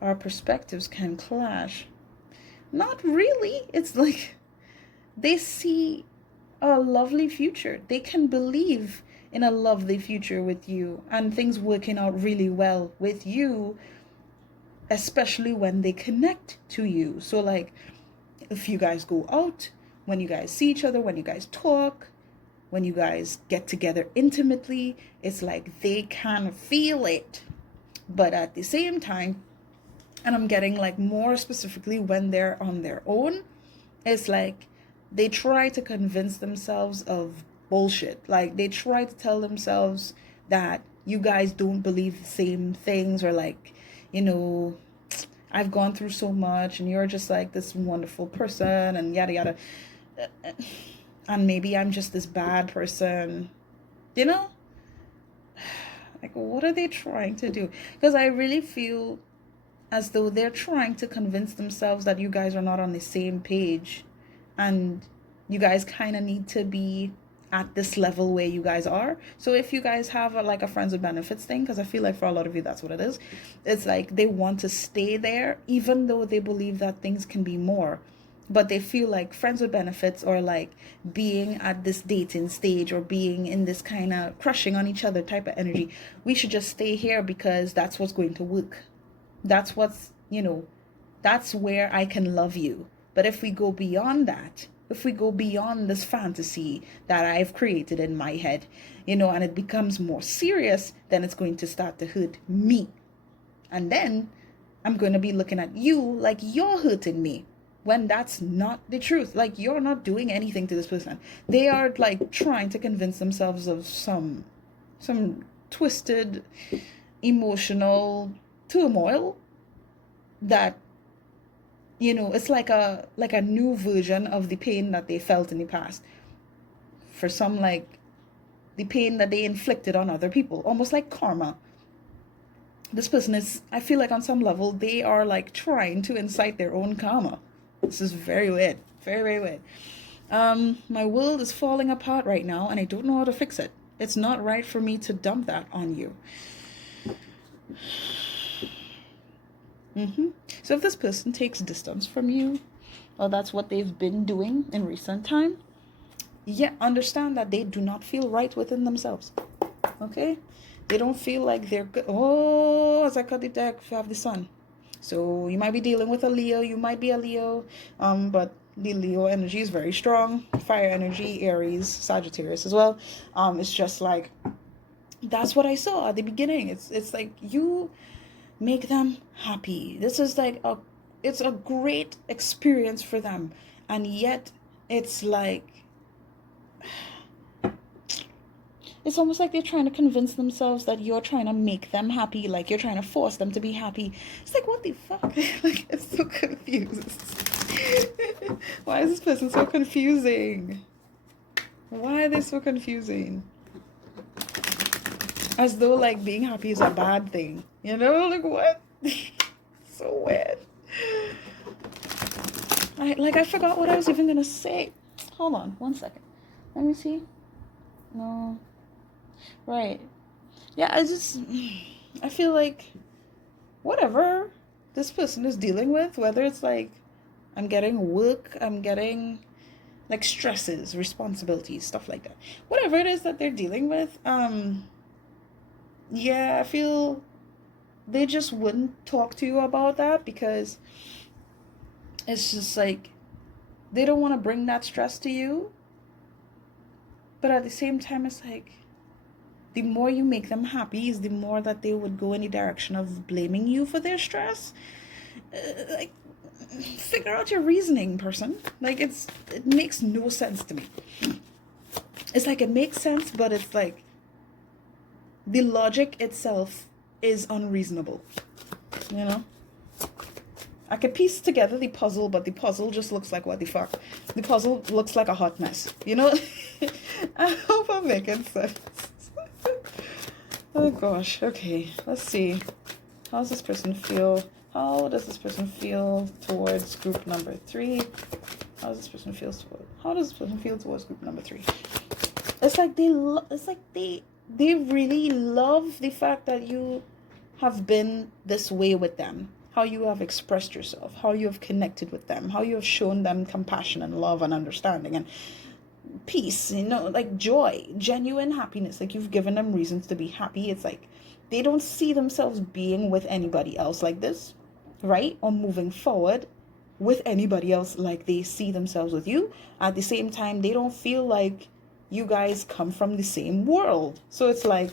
Our perspectives can clash. Not really. It's like they see a lovely future. They can believe in a lovely future with you and things working out really well with you, especially when they connect to you. So, like, if you guys go out, when you guys see each other, when you guys talk, when you guys get together intimately, it's like they can feel it. But at the same time, And I'm getting like more specifically when they're on their own, it's like they try to convince themselves of bullshit. Like they try to tell themselves that you guys don't believe the same things, or like, you know, I've gone through so much and you're just like this wonderful person and yada yada. And maybe I'm just this bad person, you know? Like, what are they trying to do? Because I really feel as though they're trying to convince themselves that you guys are not on the same page, and you guys kind of need to be at this level where you guys are. So if you guys have like a friends with benefits thing, because I feel like for a lot of you that's what it is, it's like they want to stay there even though they believe that things can be more, but they feel like friends with benefits, or like being at this dating stage, or being in this kind of crushing on each other type of energy, we should just stay here because that's what's going to work. That's what's, you know, that's where I can love you. But if we go beyond that, if we go beyond this fantasy that I've created in my head, you know, and it becomes more serious, then it's going to start to hurt me. And then I'm going to be looking at you like you're hurting me, when that's not the truth. Like, you're not doing anything to this person. They are like trying to convince themselves of some twisted emotional turmoil that, you know, it's like a new version of the pain that they felt in the past. For some, like the pain that they inflicted on other people, almost like karma. This person is, I feel like on some level they are like trying to incite their own karma. This is very weird, very, very weird. My world is falling apart right now and I don't know how to fix it. It's not right for me to dump that on you. So if this person takes distance from you, or that's what they've been doing in recent time, yeah, understand that they do not feel right within themselves. Okay? They don't feel like they're good. Oh, as I cut the deck, you have the sun. So you might be dealing with a Leo. You might be a Leo. But the Leo energy is very strong. Fire energy, Aries, Sagittarius as well. It's just like, that's what I saw at the beginning. It's like you make them happy. This is like it's a great experience for them, and yet it's like, it's almost like they're trying to convince themselves that you're trying to make them happy, like you're trying to force them to be happy. It's like, what the fuck? Like, it's so confused. Why is this person so confusing? Why are they so confusing? As though like being happy is a bad thing, you know? Like, what? So weird. I forgot what I was even gonna say. Hold on 1 second. Let me see. No. Right. Yeah, I feel like whatever this person is dealing with, whether it's like I'm getting work, I'm getting like stresses, responsibilities, stuff like that. Whatever it is that they're dealing with, yeah, I feel they just wouldn't talk to you about that, because it's just like they don't want to bring that stress to you. But at the same time, it's like the more you make them happy is the more that they would go in the direction of blaming you for their stress. Like, figure out your reasoning, person. Like, it makes no sense to me. It's like it makes sense, but it's like the logic itself is unreasonable, you know? I could piece together the puzzle, but the puzzle just looks like, what the fuck? The puzzle looks like a hot mess, you know? I hope I'm making sense. Oh gosh, okay, let's see. How does this person feel? How does this person feel towards group number 3? How does this person feel towards group number 3? It's like they really love the fact that you have been this way with them. How you have expressed yourself, how you have connected with them, how you have shown them compassion and love and understanding and peace, you know, like joy, genuine happiness. Like, you've given them reasons to be happy. It's like they don't see themselves being with anybody else like this, right? Or moving forward with anybody else like they see themselves with you. At the same time, they don't feel like you guys come from the same world. So it's like,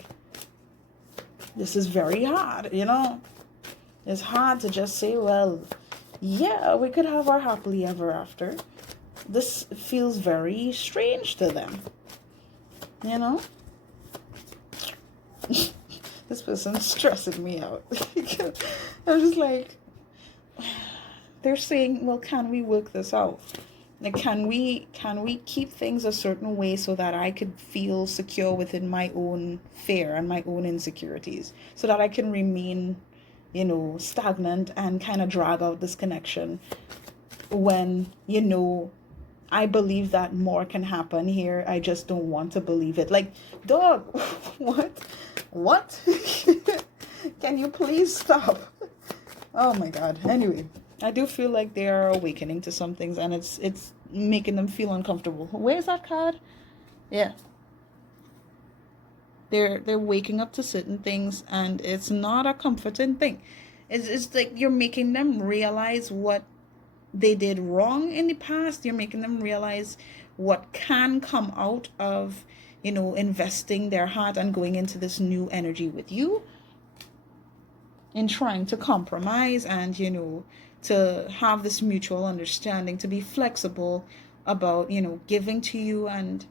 this is very hard, you know? It's hard to just say, well, yeah, we could have our happily ever after. This feels very strange to them. You know? This person's stressing me out. I'm just like, they're saying, well, can we work this out? Like, can we keep things a certain way so that I could feel secure within my own fear and my own insecurities, so that I can remain, stagnant and kind of drag out this connection when, I believe that more can happen here. I just don't want to believe it. Like, dog, what? Can you please stop? Oh my God. Anyway, I do feel like they are awakening to some things, and it's making them feel uncomfortable. Where's that card? Yeah. They're waking up to certain things, and it's not a comforting thing. It's like you're making them realize what they did wrong in the past. You're making them realize what can come out of, investing their heart and going into this new energy with you, in trying to compromise and, to have this mutual understanding, to be flexible about, giving to you and,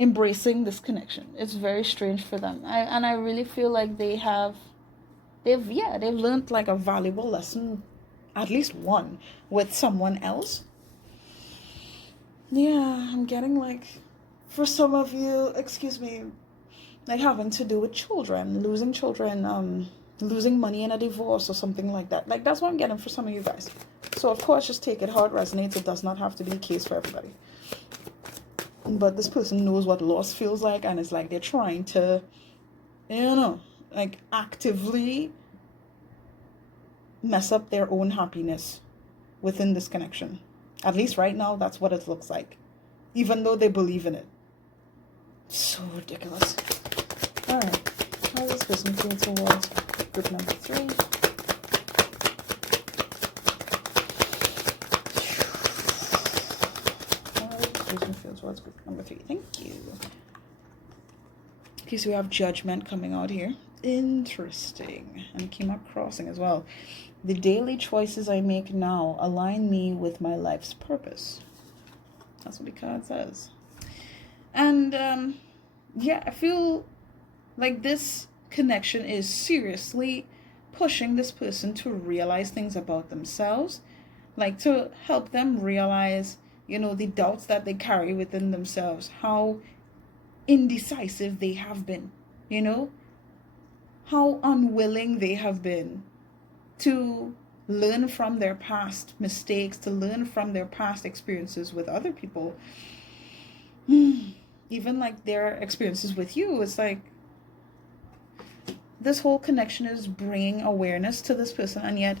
embracing this connection. It's very strange for them. I really feel like they've learned like a valuable lesson, at least one, with someone else. Yeah, I'm getting like, for some of you, excuse me, like having to do with children, losing money in a divorce or something like that. Like, that's what I'm getting for some of you guys. So of course, just take it how it resonates. It does not have to be the case for everybody. But this person knows what loss feels like, and it's like they're trying to, like actively mess up their own happiness within this connection. At least right now, that's what it looks like, even though they believe in it. So ridiculous. All right, how does this person feel towards group number 3? How does this person feel towards group number 3? Thank you. Okay, so we have judgment coming out here. Interesting. And came up crossing as well. The daily choices I make now align me with my life's purpose. That's what the card says. And I feel like this connection is seriously pushing this person to realize things about themselves, like to help them realize, the doubts that they carry within themselves, how indecisive they have been, how unwilling they have been to learn from their past mistakes, to learn from their past experiences with other people. Even like their experiences with you. It's like this whole connection is bringing awareness to this person, and yet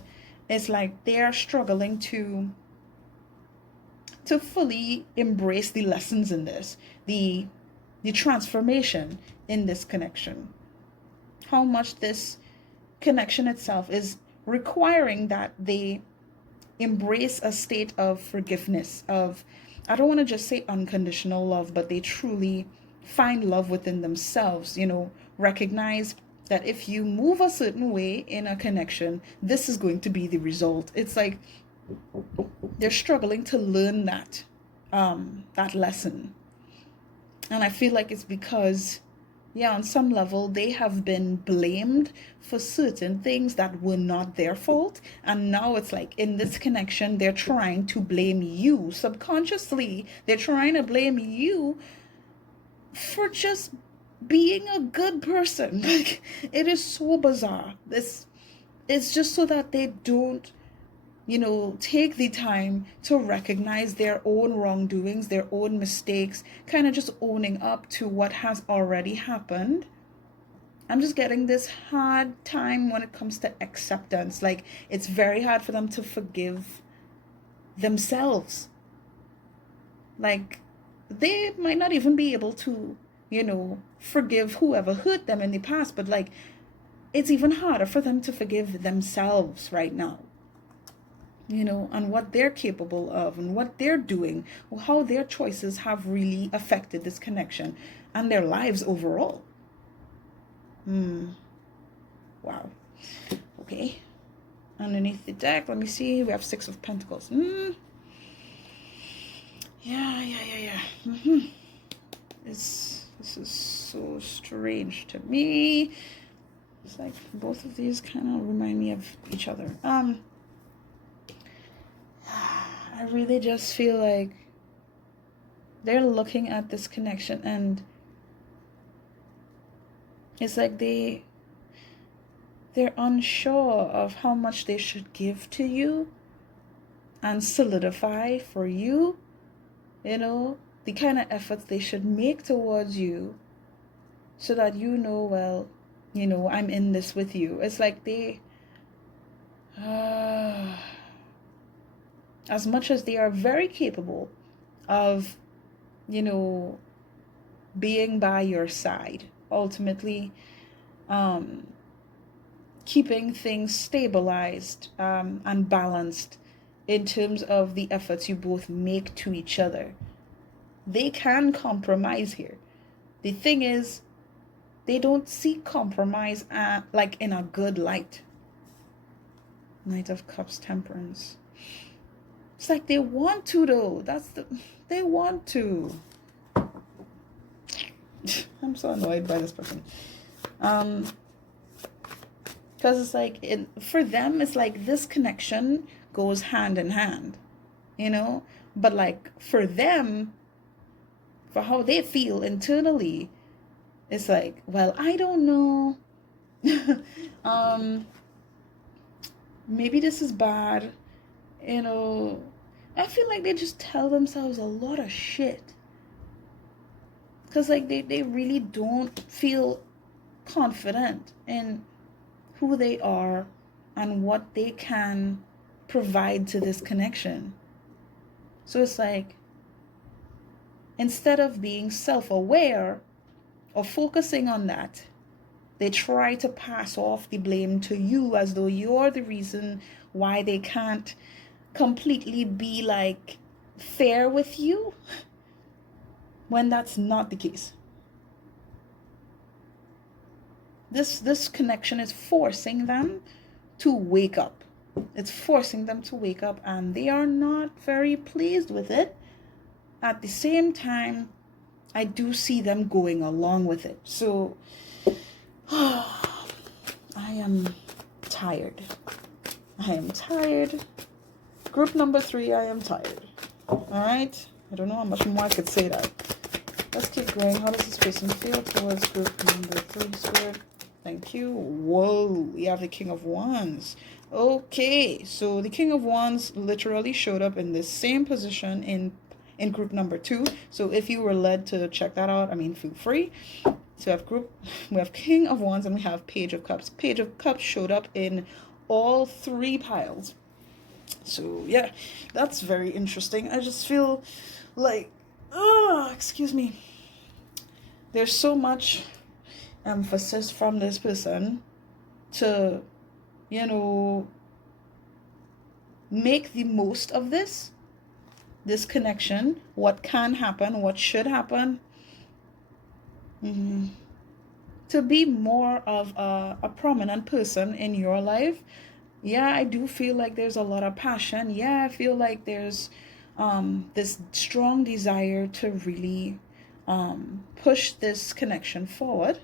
it's like they are struggling to fully embrace the lessons in this, the transformation in this connection. How much this connection itself is requiring that they embrace a state of forgiveness, of, I don't want to just say unconditional love, but they truly find love within themselves, recognize that if you move a certain way in a connection, this is going to be the result. It's like they're struggling to learn that lesson. And I feel like it's because, on some level, they have been blamed for certain things that were not their fault. And now it's like in this connection, they're trying to blame you. Subconsciously, they're trying to blame you for just being a good person. Like, it is so bizarre. It's just so that they don't, take the time to recognize their own wrongdoings, their own mistakes, kind of just owning up to what has already happened. I'm just getting this hard time when it comes to acceptance. Like, it's very hard for them to forgive themselves. Like, they might not even be able to, forgive whoever hurt them in the past, but like, it's even harder for them to forgive themselves right now. And what they're capable of and what they're doing, or how their choices have really affected this connection and their lives overall. Wow. Okay. Underneath the deck, let me see. We have 6 of Pentacles. Yeah. This is so strange to me. It's like both of these kind of remind me of each other. I really just feel like they're looking at this connection and it's like they're unsure of how much they should give to you and solidify for you, you know, the kind of efforts they should make towards you so that you know, well, you know, I'm in this with you. It's like they, as much as they are very capable of, you know, being by your side, ultimately, keeping things stabilized and balanced in terms of the efforts you both make to each other. They can compromise here. The thing is, they don't see compromise like in a good light. Knight of Cups, Temperance. It's like they want to though. They want to. I'm so annoyed by this person. Because it's like, for them, it's like this connection goes hand in hand, you know? But like for them, for how they feel internally, it's like, well, I don't know. Maybe this is bad, you know? I feel like they just tell themselves a lot of shit. Because like they really don't feel confident in who they are and what they can provide to this connection. So it's like, instead of being self-aware or focusing on that, they try to pass off the blame to you as though you're the reason why they can't completely be like fair with you, when that's not the case. This connection is forcing them to wake up. It's forcing them to wake up, and they are not very pleased with it. At the same time, I do see them going along with it. So I am tired. Group number 3, I am tired. All right. I don't know how much more I could say that. Let's keep going. How does this person feel towards group number 3, Spirit? Thank you. Whoa, we have the King of Wands. Okay, so the King of Wands literally showed up in the same position in group number 2. So if you were led to check that out, I mean, feel free. So we have King of Wands and we have Page of Cups. Page of Cups showed up in all 3 piles. So yeah, that's very interesting. I just feel like, excuse me. There's so much emphasis from this person to, you know, make the most of this connection, what can happen, what should happen, to be more of a prominent person in your life. Yeah, I do feel like there's a lot of passion. Yeah, I feel like there's this strong desire to really push this connection forward.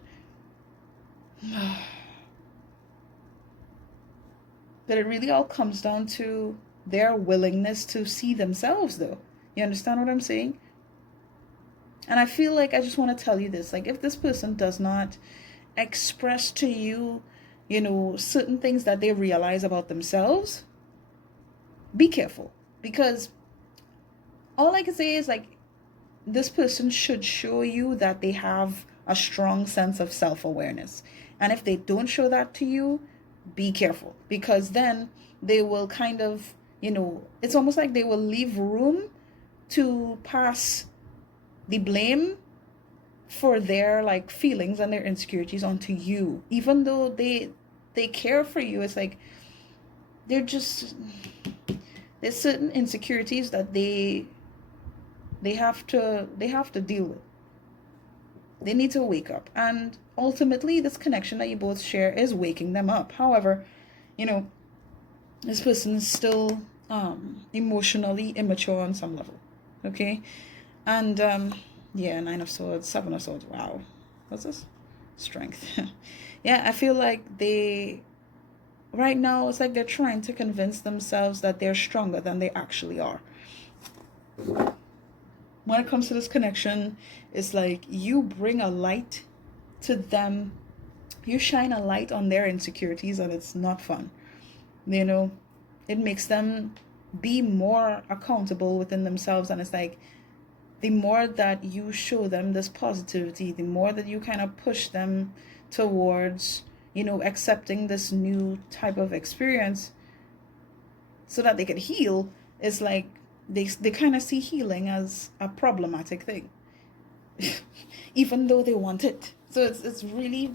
But it really all comes down to their willingness to see themselves, though. You understand what I'm saying? And I feel like I just want to tell you this. Like, if this person does not express to you, you know, certain things that they realize about themselves, be careful. Because all I can say is, like, this person should show you that they have a strong sense of self-awareness. And if they don't show that to you, be careful. Because then they will kind of, you know, it's almost like they will leave room to pass the blame for their like feelings and their insecurities onto you. Even though they care for you, it's like there's certain insecurities that they have to deal with. They need to wake up. And ultimately this connection that you both share is waking them up. However, you know, this person is still emotionally immature on some level. Okay? And yeah, 9 of Swords, 7 of Swords. Wow. What's this? Strength. Yeah, I feel like right now it's like they're trying to convince themselves that they're stronger than they actually are. When it comes to this connection, it's like you bring a light to them. You shine a light on their insecurities, and it's not fun. You know, it makes them be more accountable within themselves, and it's like the more that you show them this positivity, the more that you kind of push them towards, you know, accepting this new type of experience so that they can heal. It's like they kind of see healing as a problematic thing even though they want it. So it's really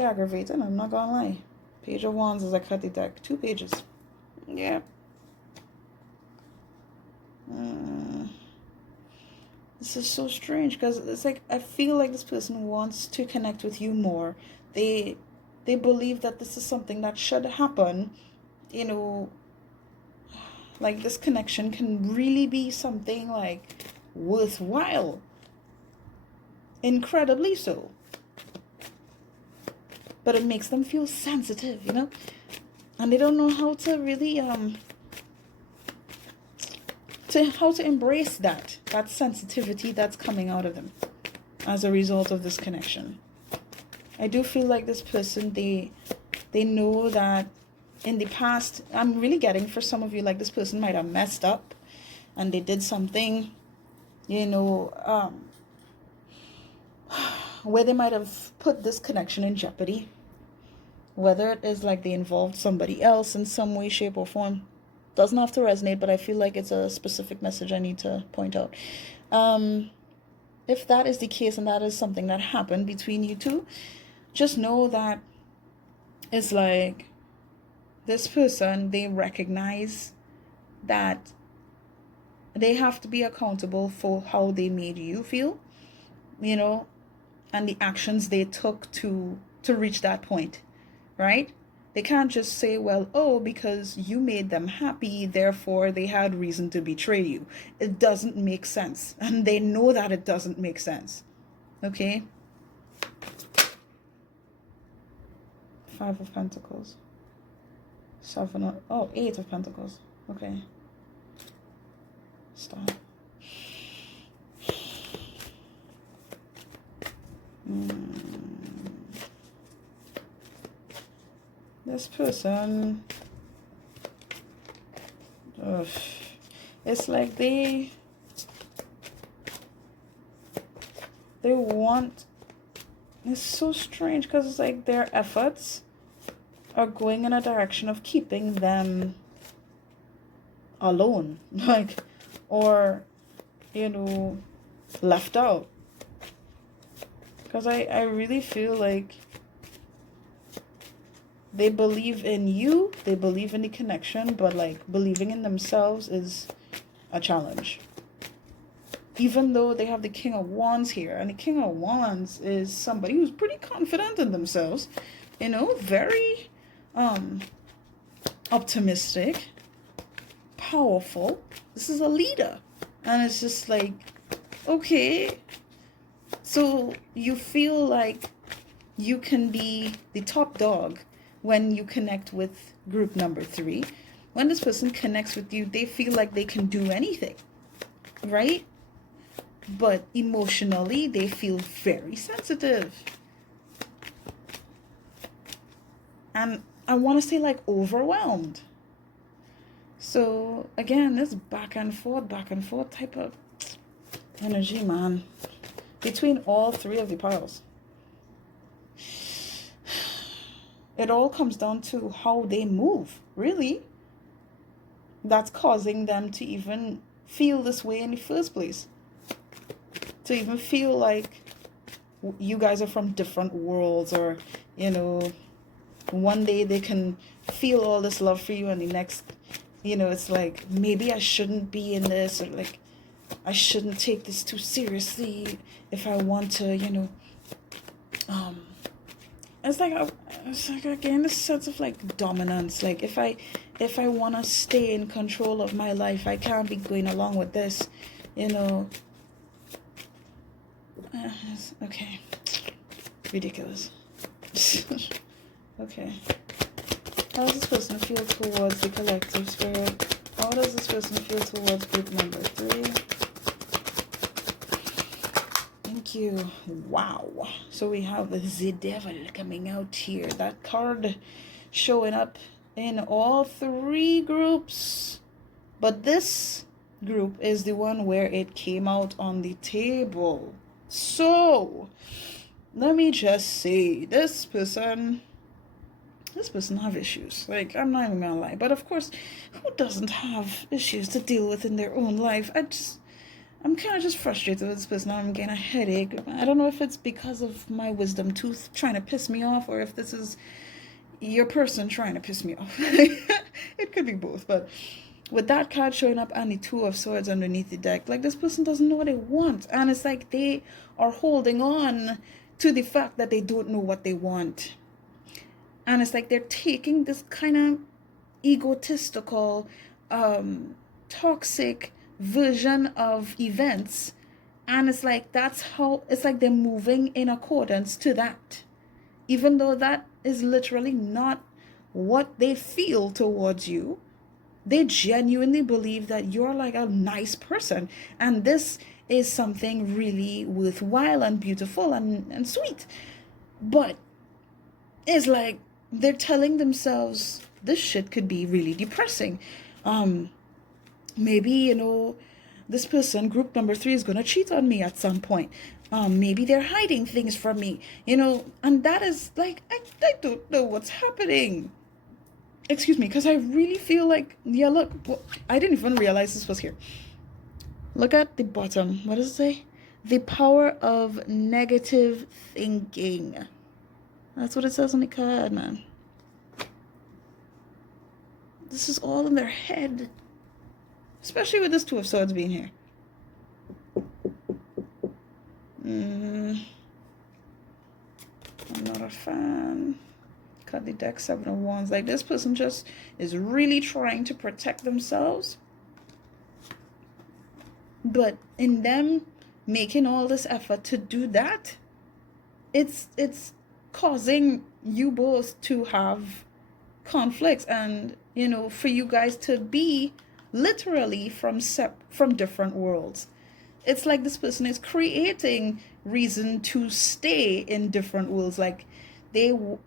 aggravating, I'm not gonna lie. Page of Wands as I cut the deck. 2 pages. Yeah. This is so strange because it's like I feel like this person wants to connect with you more. They believe that this is something that should happen. You know, like this connection can really be something like worthwhile. Incredibly so. But it makes them feel sensitive, you know? And they don't know how to really how to embrace that sensitivity that's coming out of them as a result of this connection. I do feel like this person, they know that in the past, I'm really getting for some of you, like this person might have messed up and they did something, you know, where they might have put this connection in jeopardy, whether it is like they involved somebody else in some way, shape, or form. Doesn't have to resonate, but I feel like it's a specific message I need to point out. If that is the case and that is something that happened between you two, just know that it's like this person, they recognize that they have to be accountable for how they made you feel, you know, and the actions they took to reach that point, right? They can't just say, well, oh, because you made them happy, therefore they had reason to betray you. It doesn't make sense. And they know that it doesn't make sense. Okay? 5 of Pentacles. 8 of Pentacles. Okay. Stop. This person, it's like they want, it's so strange because it's like their efforts are going in a direction of keeping them alone, like, or, you know, left out. Because I really feel like they believe in you, they believe in the connection, but like believing in themselves is a challenge. Even though they have the King of Wands here, and the King of Wands is somebody who's pretty confident in themselves, you know, very optimistic, powerful. This is a leader. And it's just like, okay, so you feel like you can be the top dog when you connect with group number 3. When this person connects with you, they feel like they can do anything, right? But emotionally, they feel very sensitive. And I want to say like overwhelmed. So again, this back and forth type of energy, man, between all 3 of the piles. It all comes down to how they move, really. That's causing them to even feel this way in the first place. To even feel like you guys are from different worlds, or, you know, one day they can feel all this love for you and the next, you know, it's like, maybe I shouldn't be in this, or like, I shouldn't take this too seriously if I want to, it's like again this sense of like dominance. Like if I want to stay in control of my life, I can't be going along with this, okay, ridiculous. Okay, how does this person feel towards the collective spirit? How does this person feel towards group number 3? Thank you. Wow. So we have the devil coming out here. That card showing up in all 3 groups. But this group is the one where it came out on the table. So, let me just say, this person have issues. Like, I'm not even gonna lie. But of course, who doesn't have issues to deal with in their own life? I'm kind of just frustrated with this person. Now I'm getting a headache. I don't know if it's because of my wisdom tooth trying to piss me off, or if this is your person trying to piss me off. It could be both. But with that card showing up and the 2 of Swords underneath the deck, like this person doesn't know what they want. And it's like they are holding on to the fact that they don't know what they want. And it's like they're taking this kind of egotistical, toxic version of events, and it's like it's like they're moving in accordance to that, even though that is literally not what they feel towards you. They genuinely believe that you're like a nice person, and this is something really worthwhile and beautiful and sweet. But it's like they're telling themselves this shit could be really depressing. Maybe, this person, group number 3, is going to cheat on me at some point. Maybe they're hiding things from me, and that is like, I don't know what's happening. Excuse me, because I really feel like, yeah, look, I didn't even realize this was here. Look at the bottom. What does it say? The power of negative thinking. That's what it says on the card, man. This is all in their head. Especially with this 2 of Swords being here. I'm not a fan. Cut the deck, 7 of Wands. Like this person just is really trying to protect themselves. But in them making all this effort to do that, it's causing you both to have conflicts, and for you guys to be literally from different worlds. It's like this person is creating reason to stay in different worlds. Like I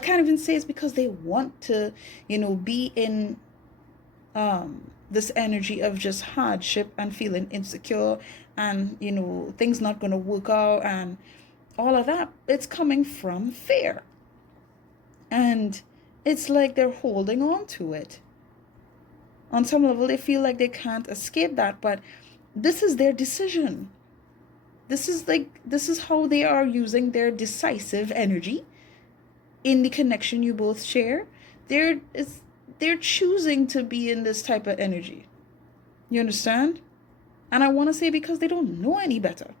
can't even say it's because they want to be in this energy of just hardship and feeling insecure and things not going to work out and all of that. It's coming from fear, and it's like they're holding on to it. On some level, they feel like they can't escape that, but this is their decision. This is how they are using their decisive energy in the connection you both share. They're choosing to be in this type of energy. You understand? And I want to say because they don't know any better.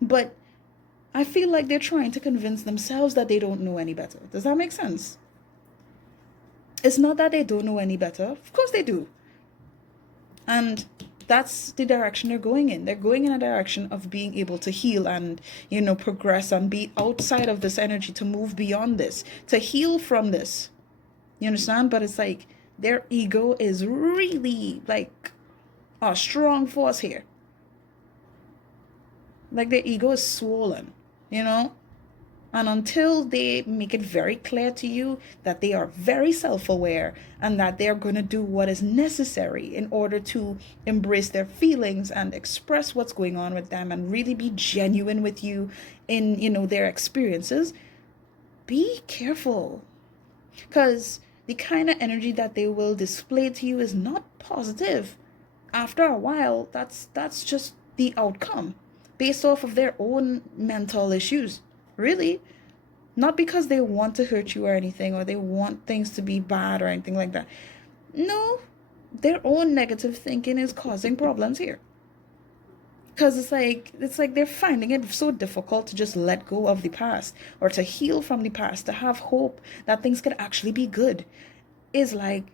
But I feel like they're trying to convince themselves that they don't know any better. Does that make sense? It's not that they don't know any better. Of course they do. And that's the direction they're going in. They're going in a direction of being able to heal and, progress and be outside of this energy, to move beyond this, to heal from this. You understand? But it's like their ego is really like a strong force here. Like their ego is swollen, And until they make it very clear to you that they are very self-aware and that they're going to do what is necessary in order to embrace their feelings and express what's going on with them and really be genuine with you in, their experiences, be careful. Because the kind of energy that they will display to you is not positive. After a while, that's just the outcome based off of their own mental issues. Really, not because they want to hurt you or anything, or they want things to be bad or anything like that. No, their own negative thinking is causing problems here. Because it's like they're finding it so difficult to just let go of the past or to heal from the past, to have hope that things could actually be good. Is like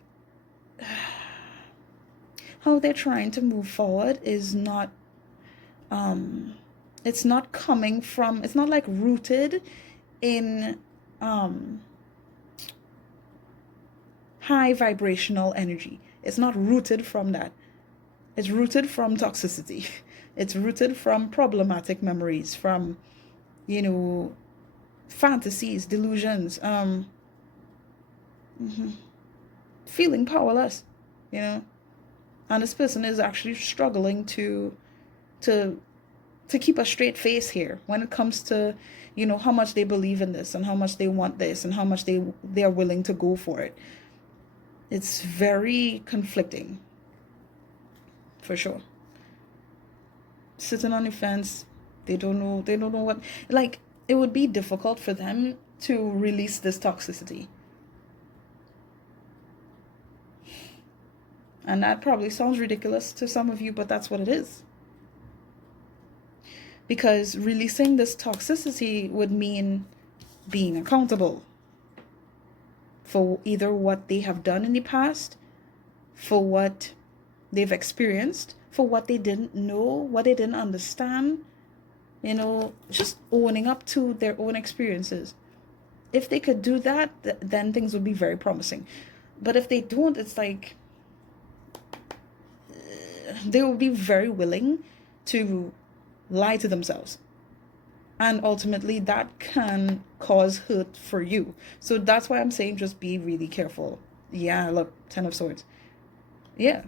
how they're trying to move forward is not it's not coming from, it's not like rooted in high vibrational energy. It's not rooted from that. It's rooted from toxicity. It's rooted from problematic memories, from, fantasies, delusions, feeling powerless, and this person is actually struggling to keep a straight face here when it comes to, how much they believe in this and how much they want this and how much they are willing to go for it. It's very conflicting, for sure. Sitting on the fence, they don't know what, like, it would be difficult for them to release this toxicity. And that probably sounds ridiculous to some of you, but that's what it is. Because releasing this toxicity would mean being accountable for either what they have done in the past, for what they've experienced, for what they didn't know, what they didn't understand, just owning up to their own experiences. If they could do that, then things would be very promising. But if they don't, it's like they will be very willing to lie to themselves. And ultimately, that can cause hurt for you. So that's why I'm saying just be really careful. Yeah, look, 10 of Swords. Yeah.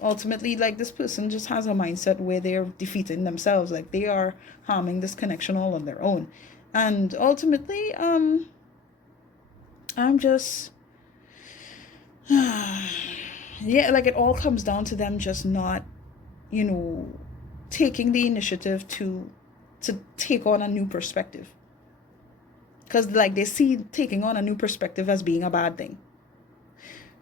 Ultimately, like, this person just has a mindset where they're defeating themselves. Like, they are harming this connection all on their own. And ultimately, I'm just... yeah, like, it all comes down to them just not, taking the initiative to take on a new perspective. Because, like, they see taking on a new perspective as being a bad thing.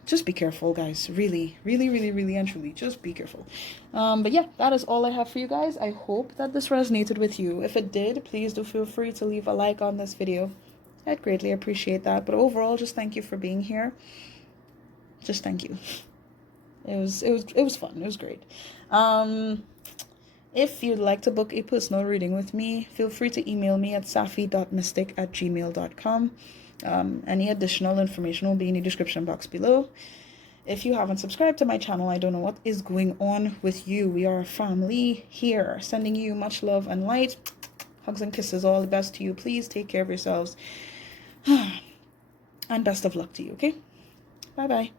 Just be careful, guys. Really, really, really, really, and truly, just be careful. But yeah, that is all I have for you guys. I hope that this resonated with you. If it did, please do feel free to leave a like on this video. I'd greatly appreciate that. But overall, just thank you for being here. Just thank you. It was fun. It was great. If you'd like to book a personal reading with me, feel free to email me at safi.mystic@gmail.com. Any additional information will be in the description box below. If you haven't subscribed to my channel, I don't know what is going on with you. We are a family here, sending you much love and light. Hugs and kisses, all the best to you. Please take care of yourselves. And best of luck to you, okay? Bye-bye.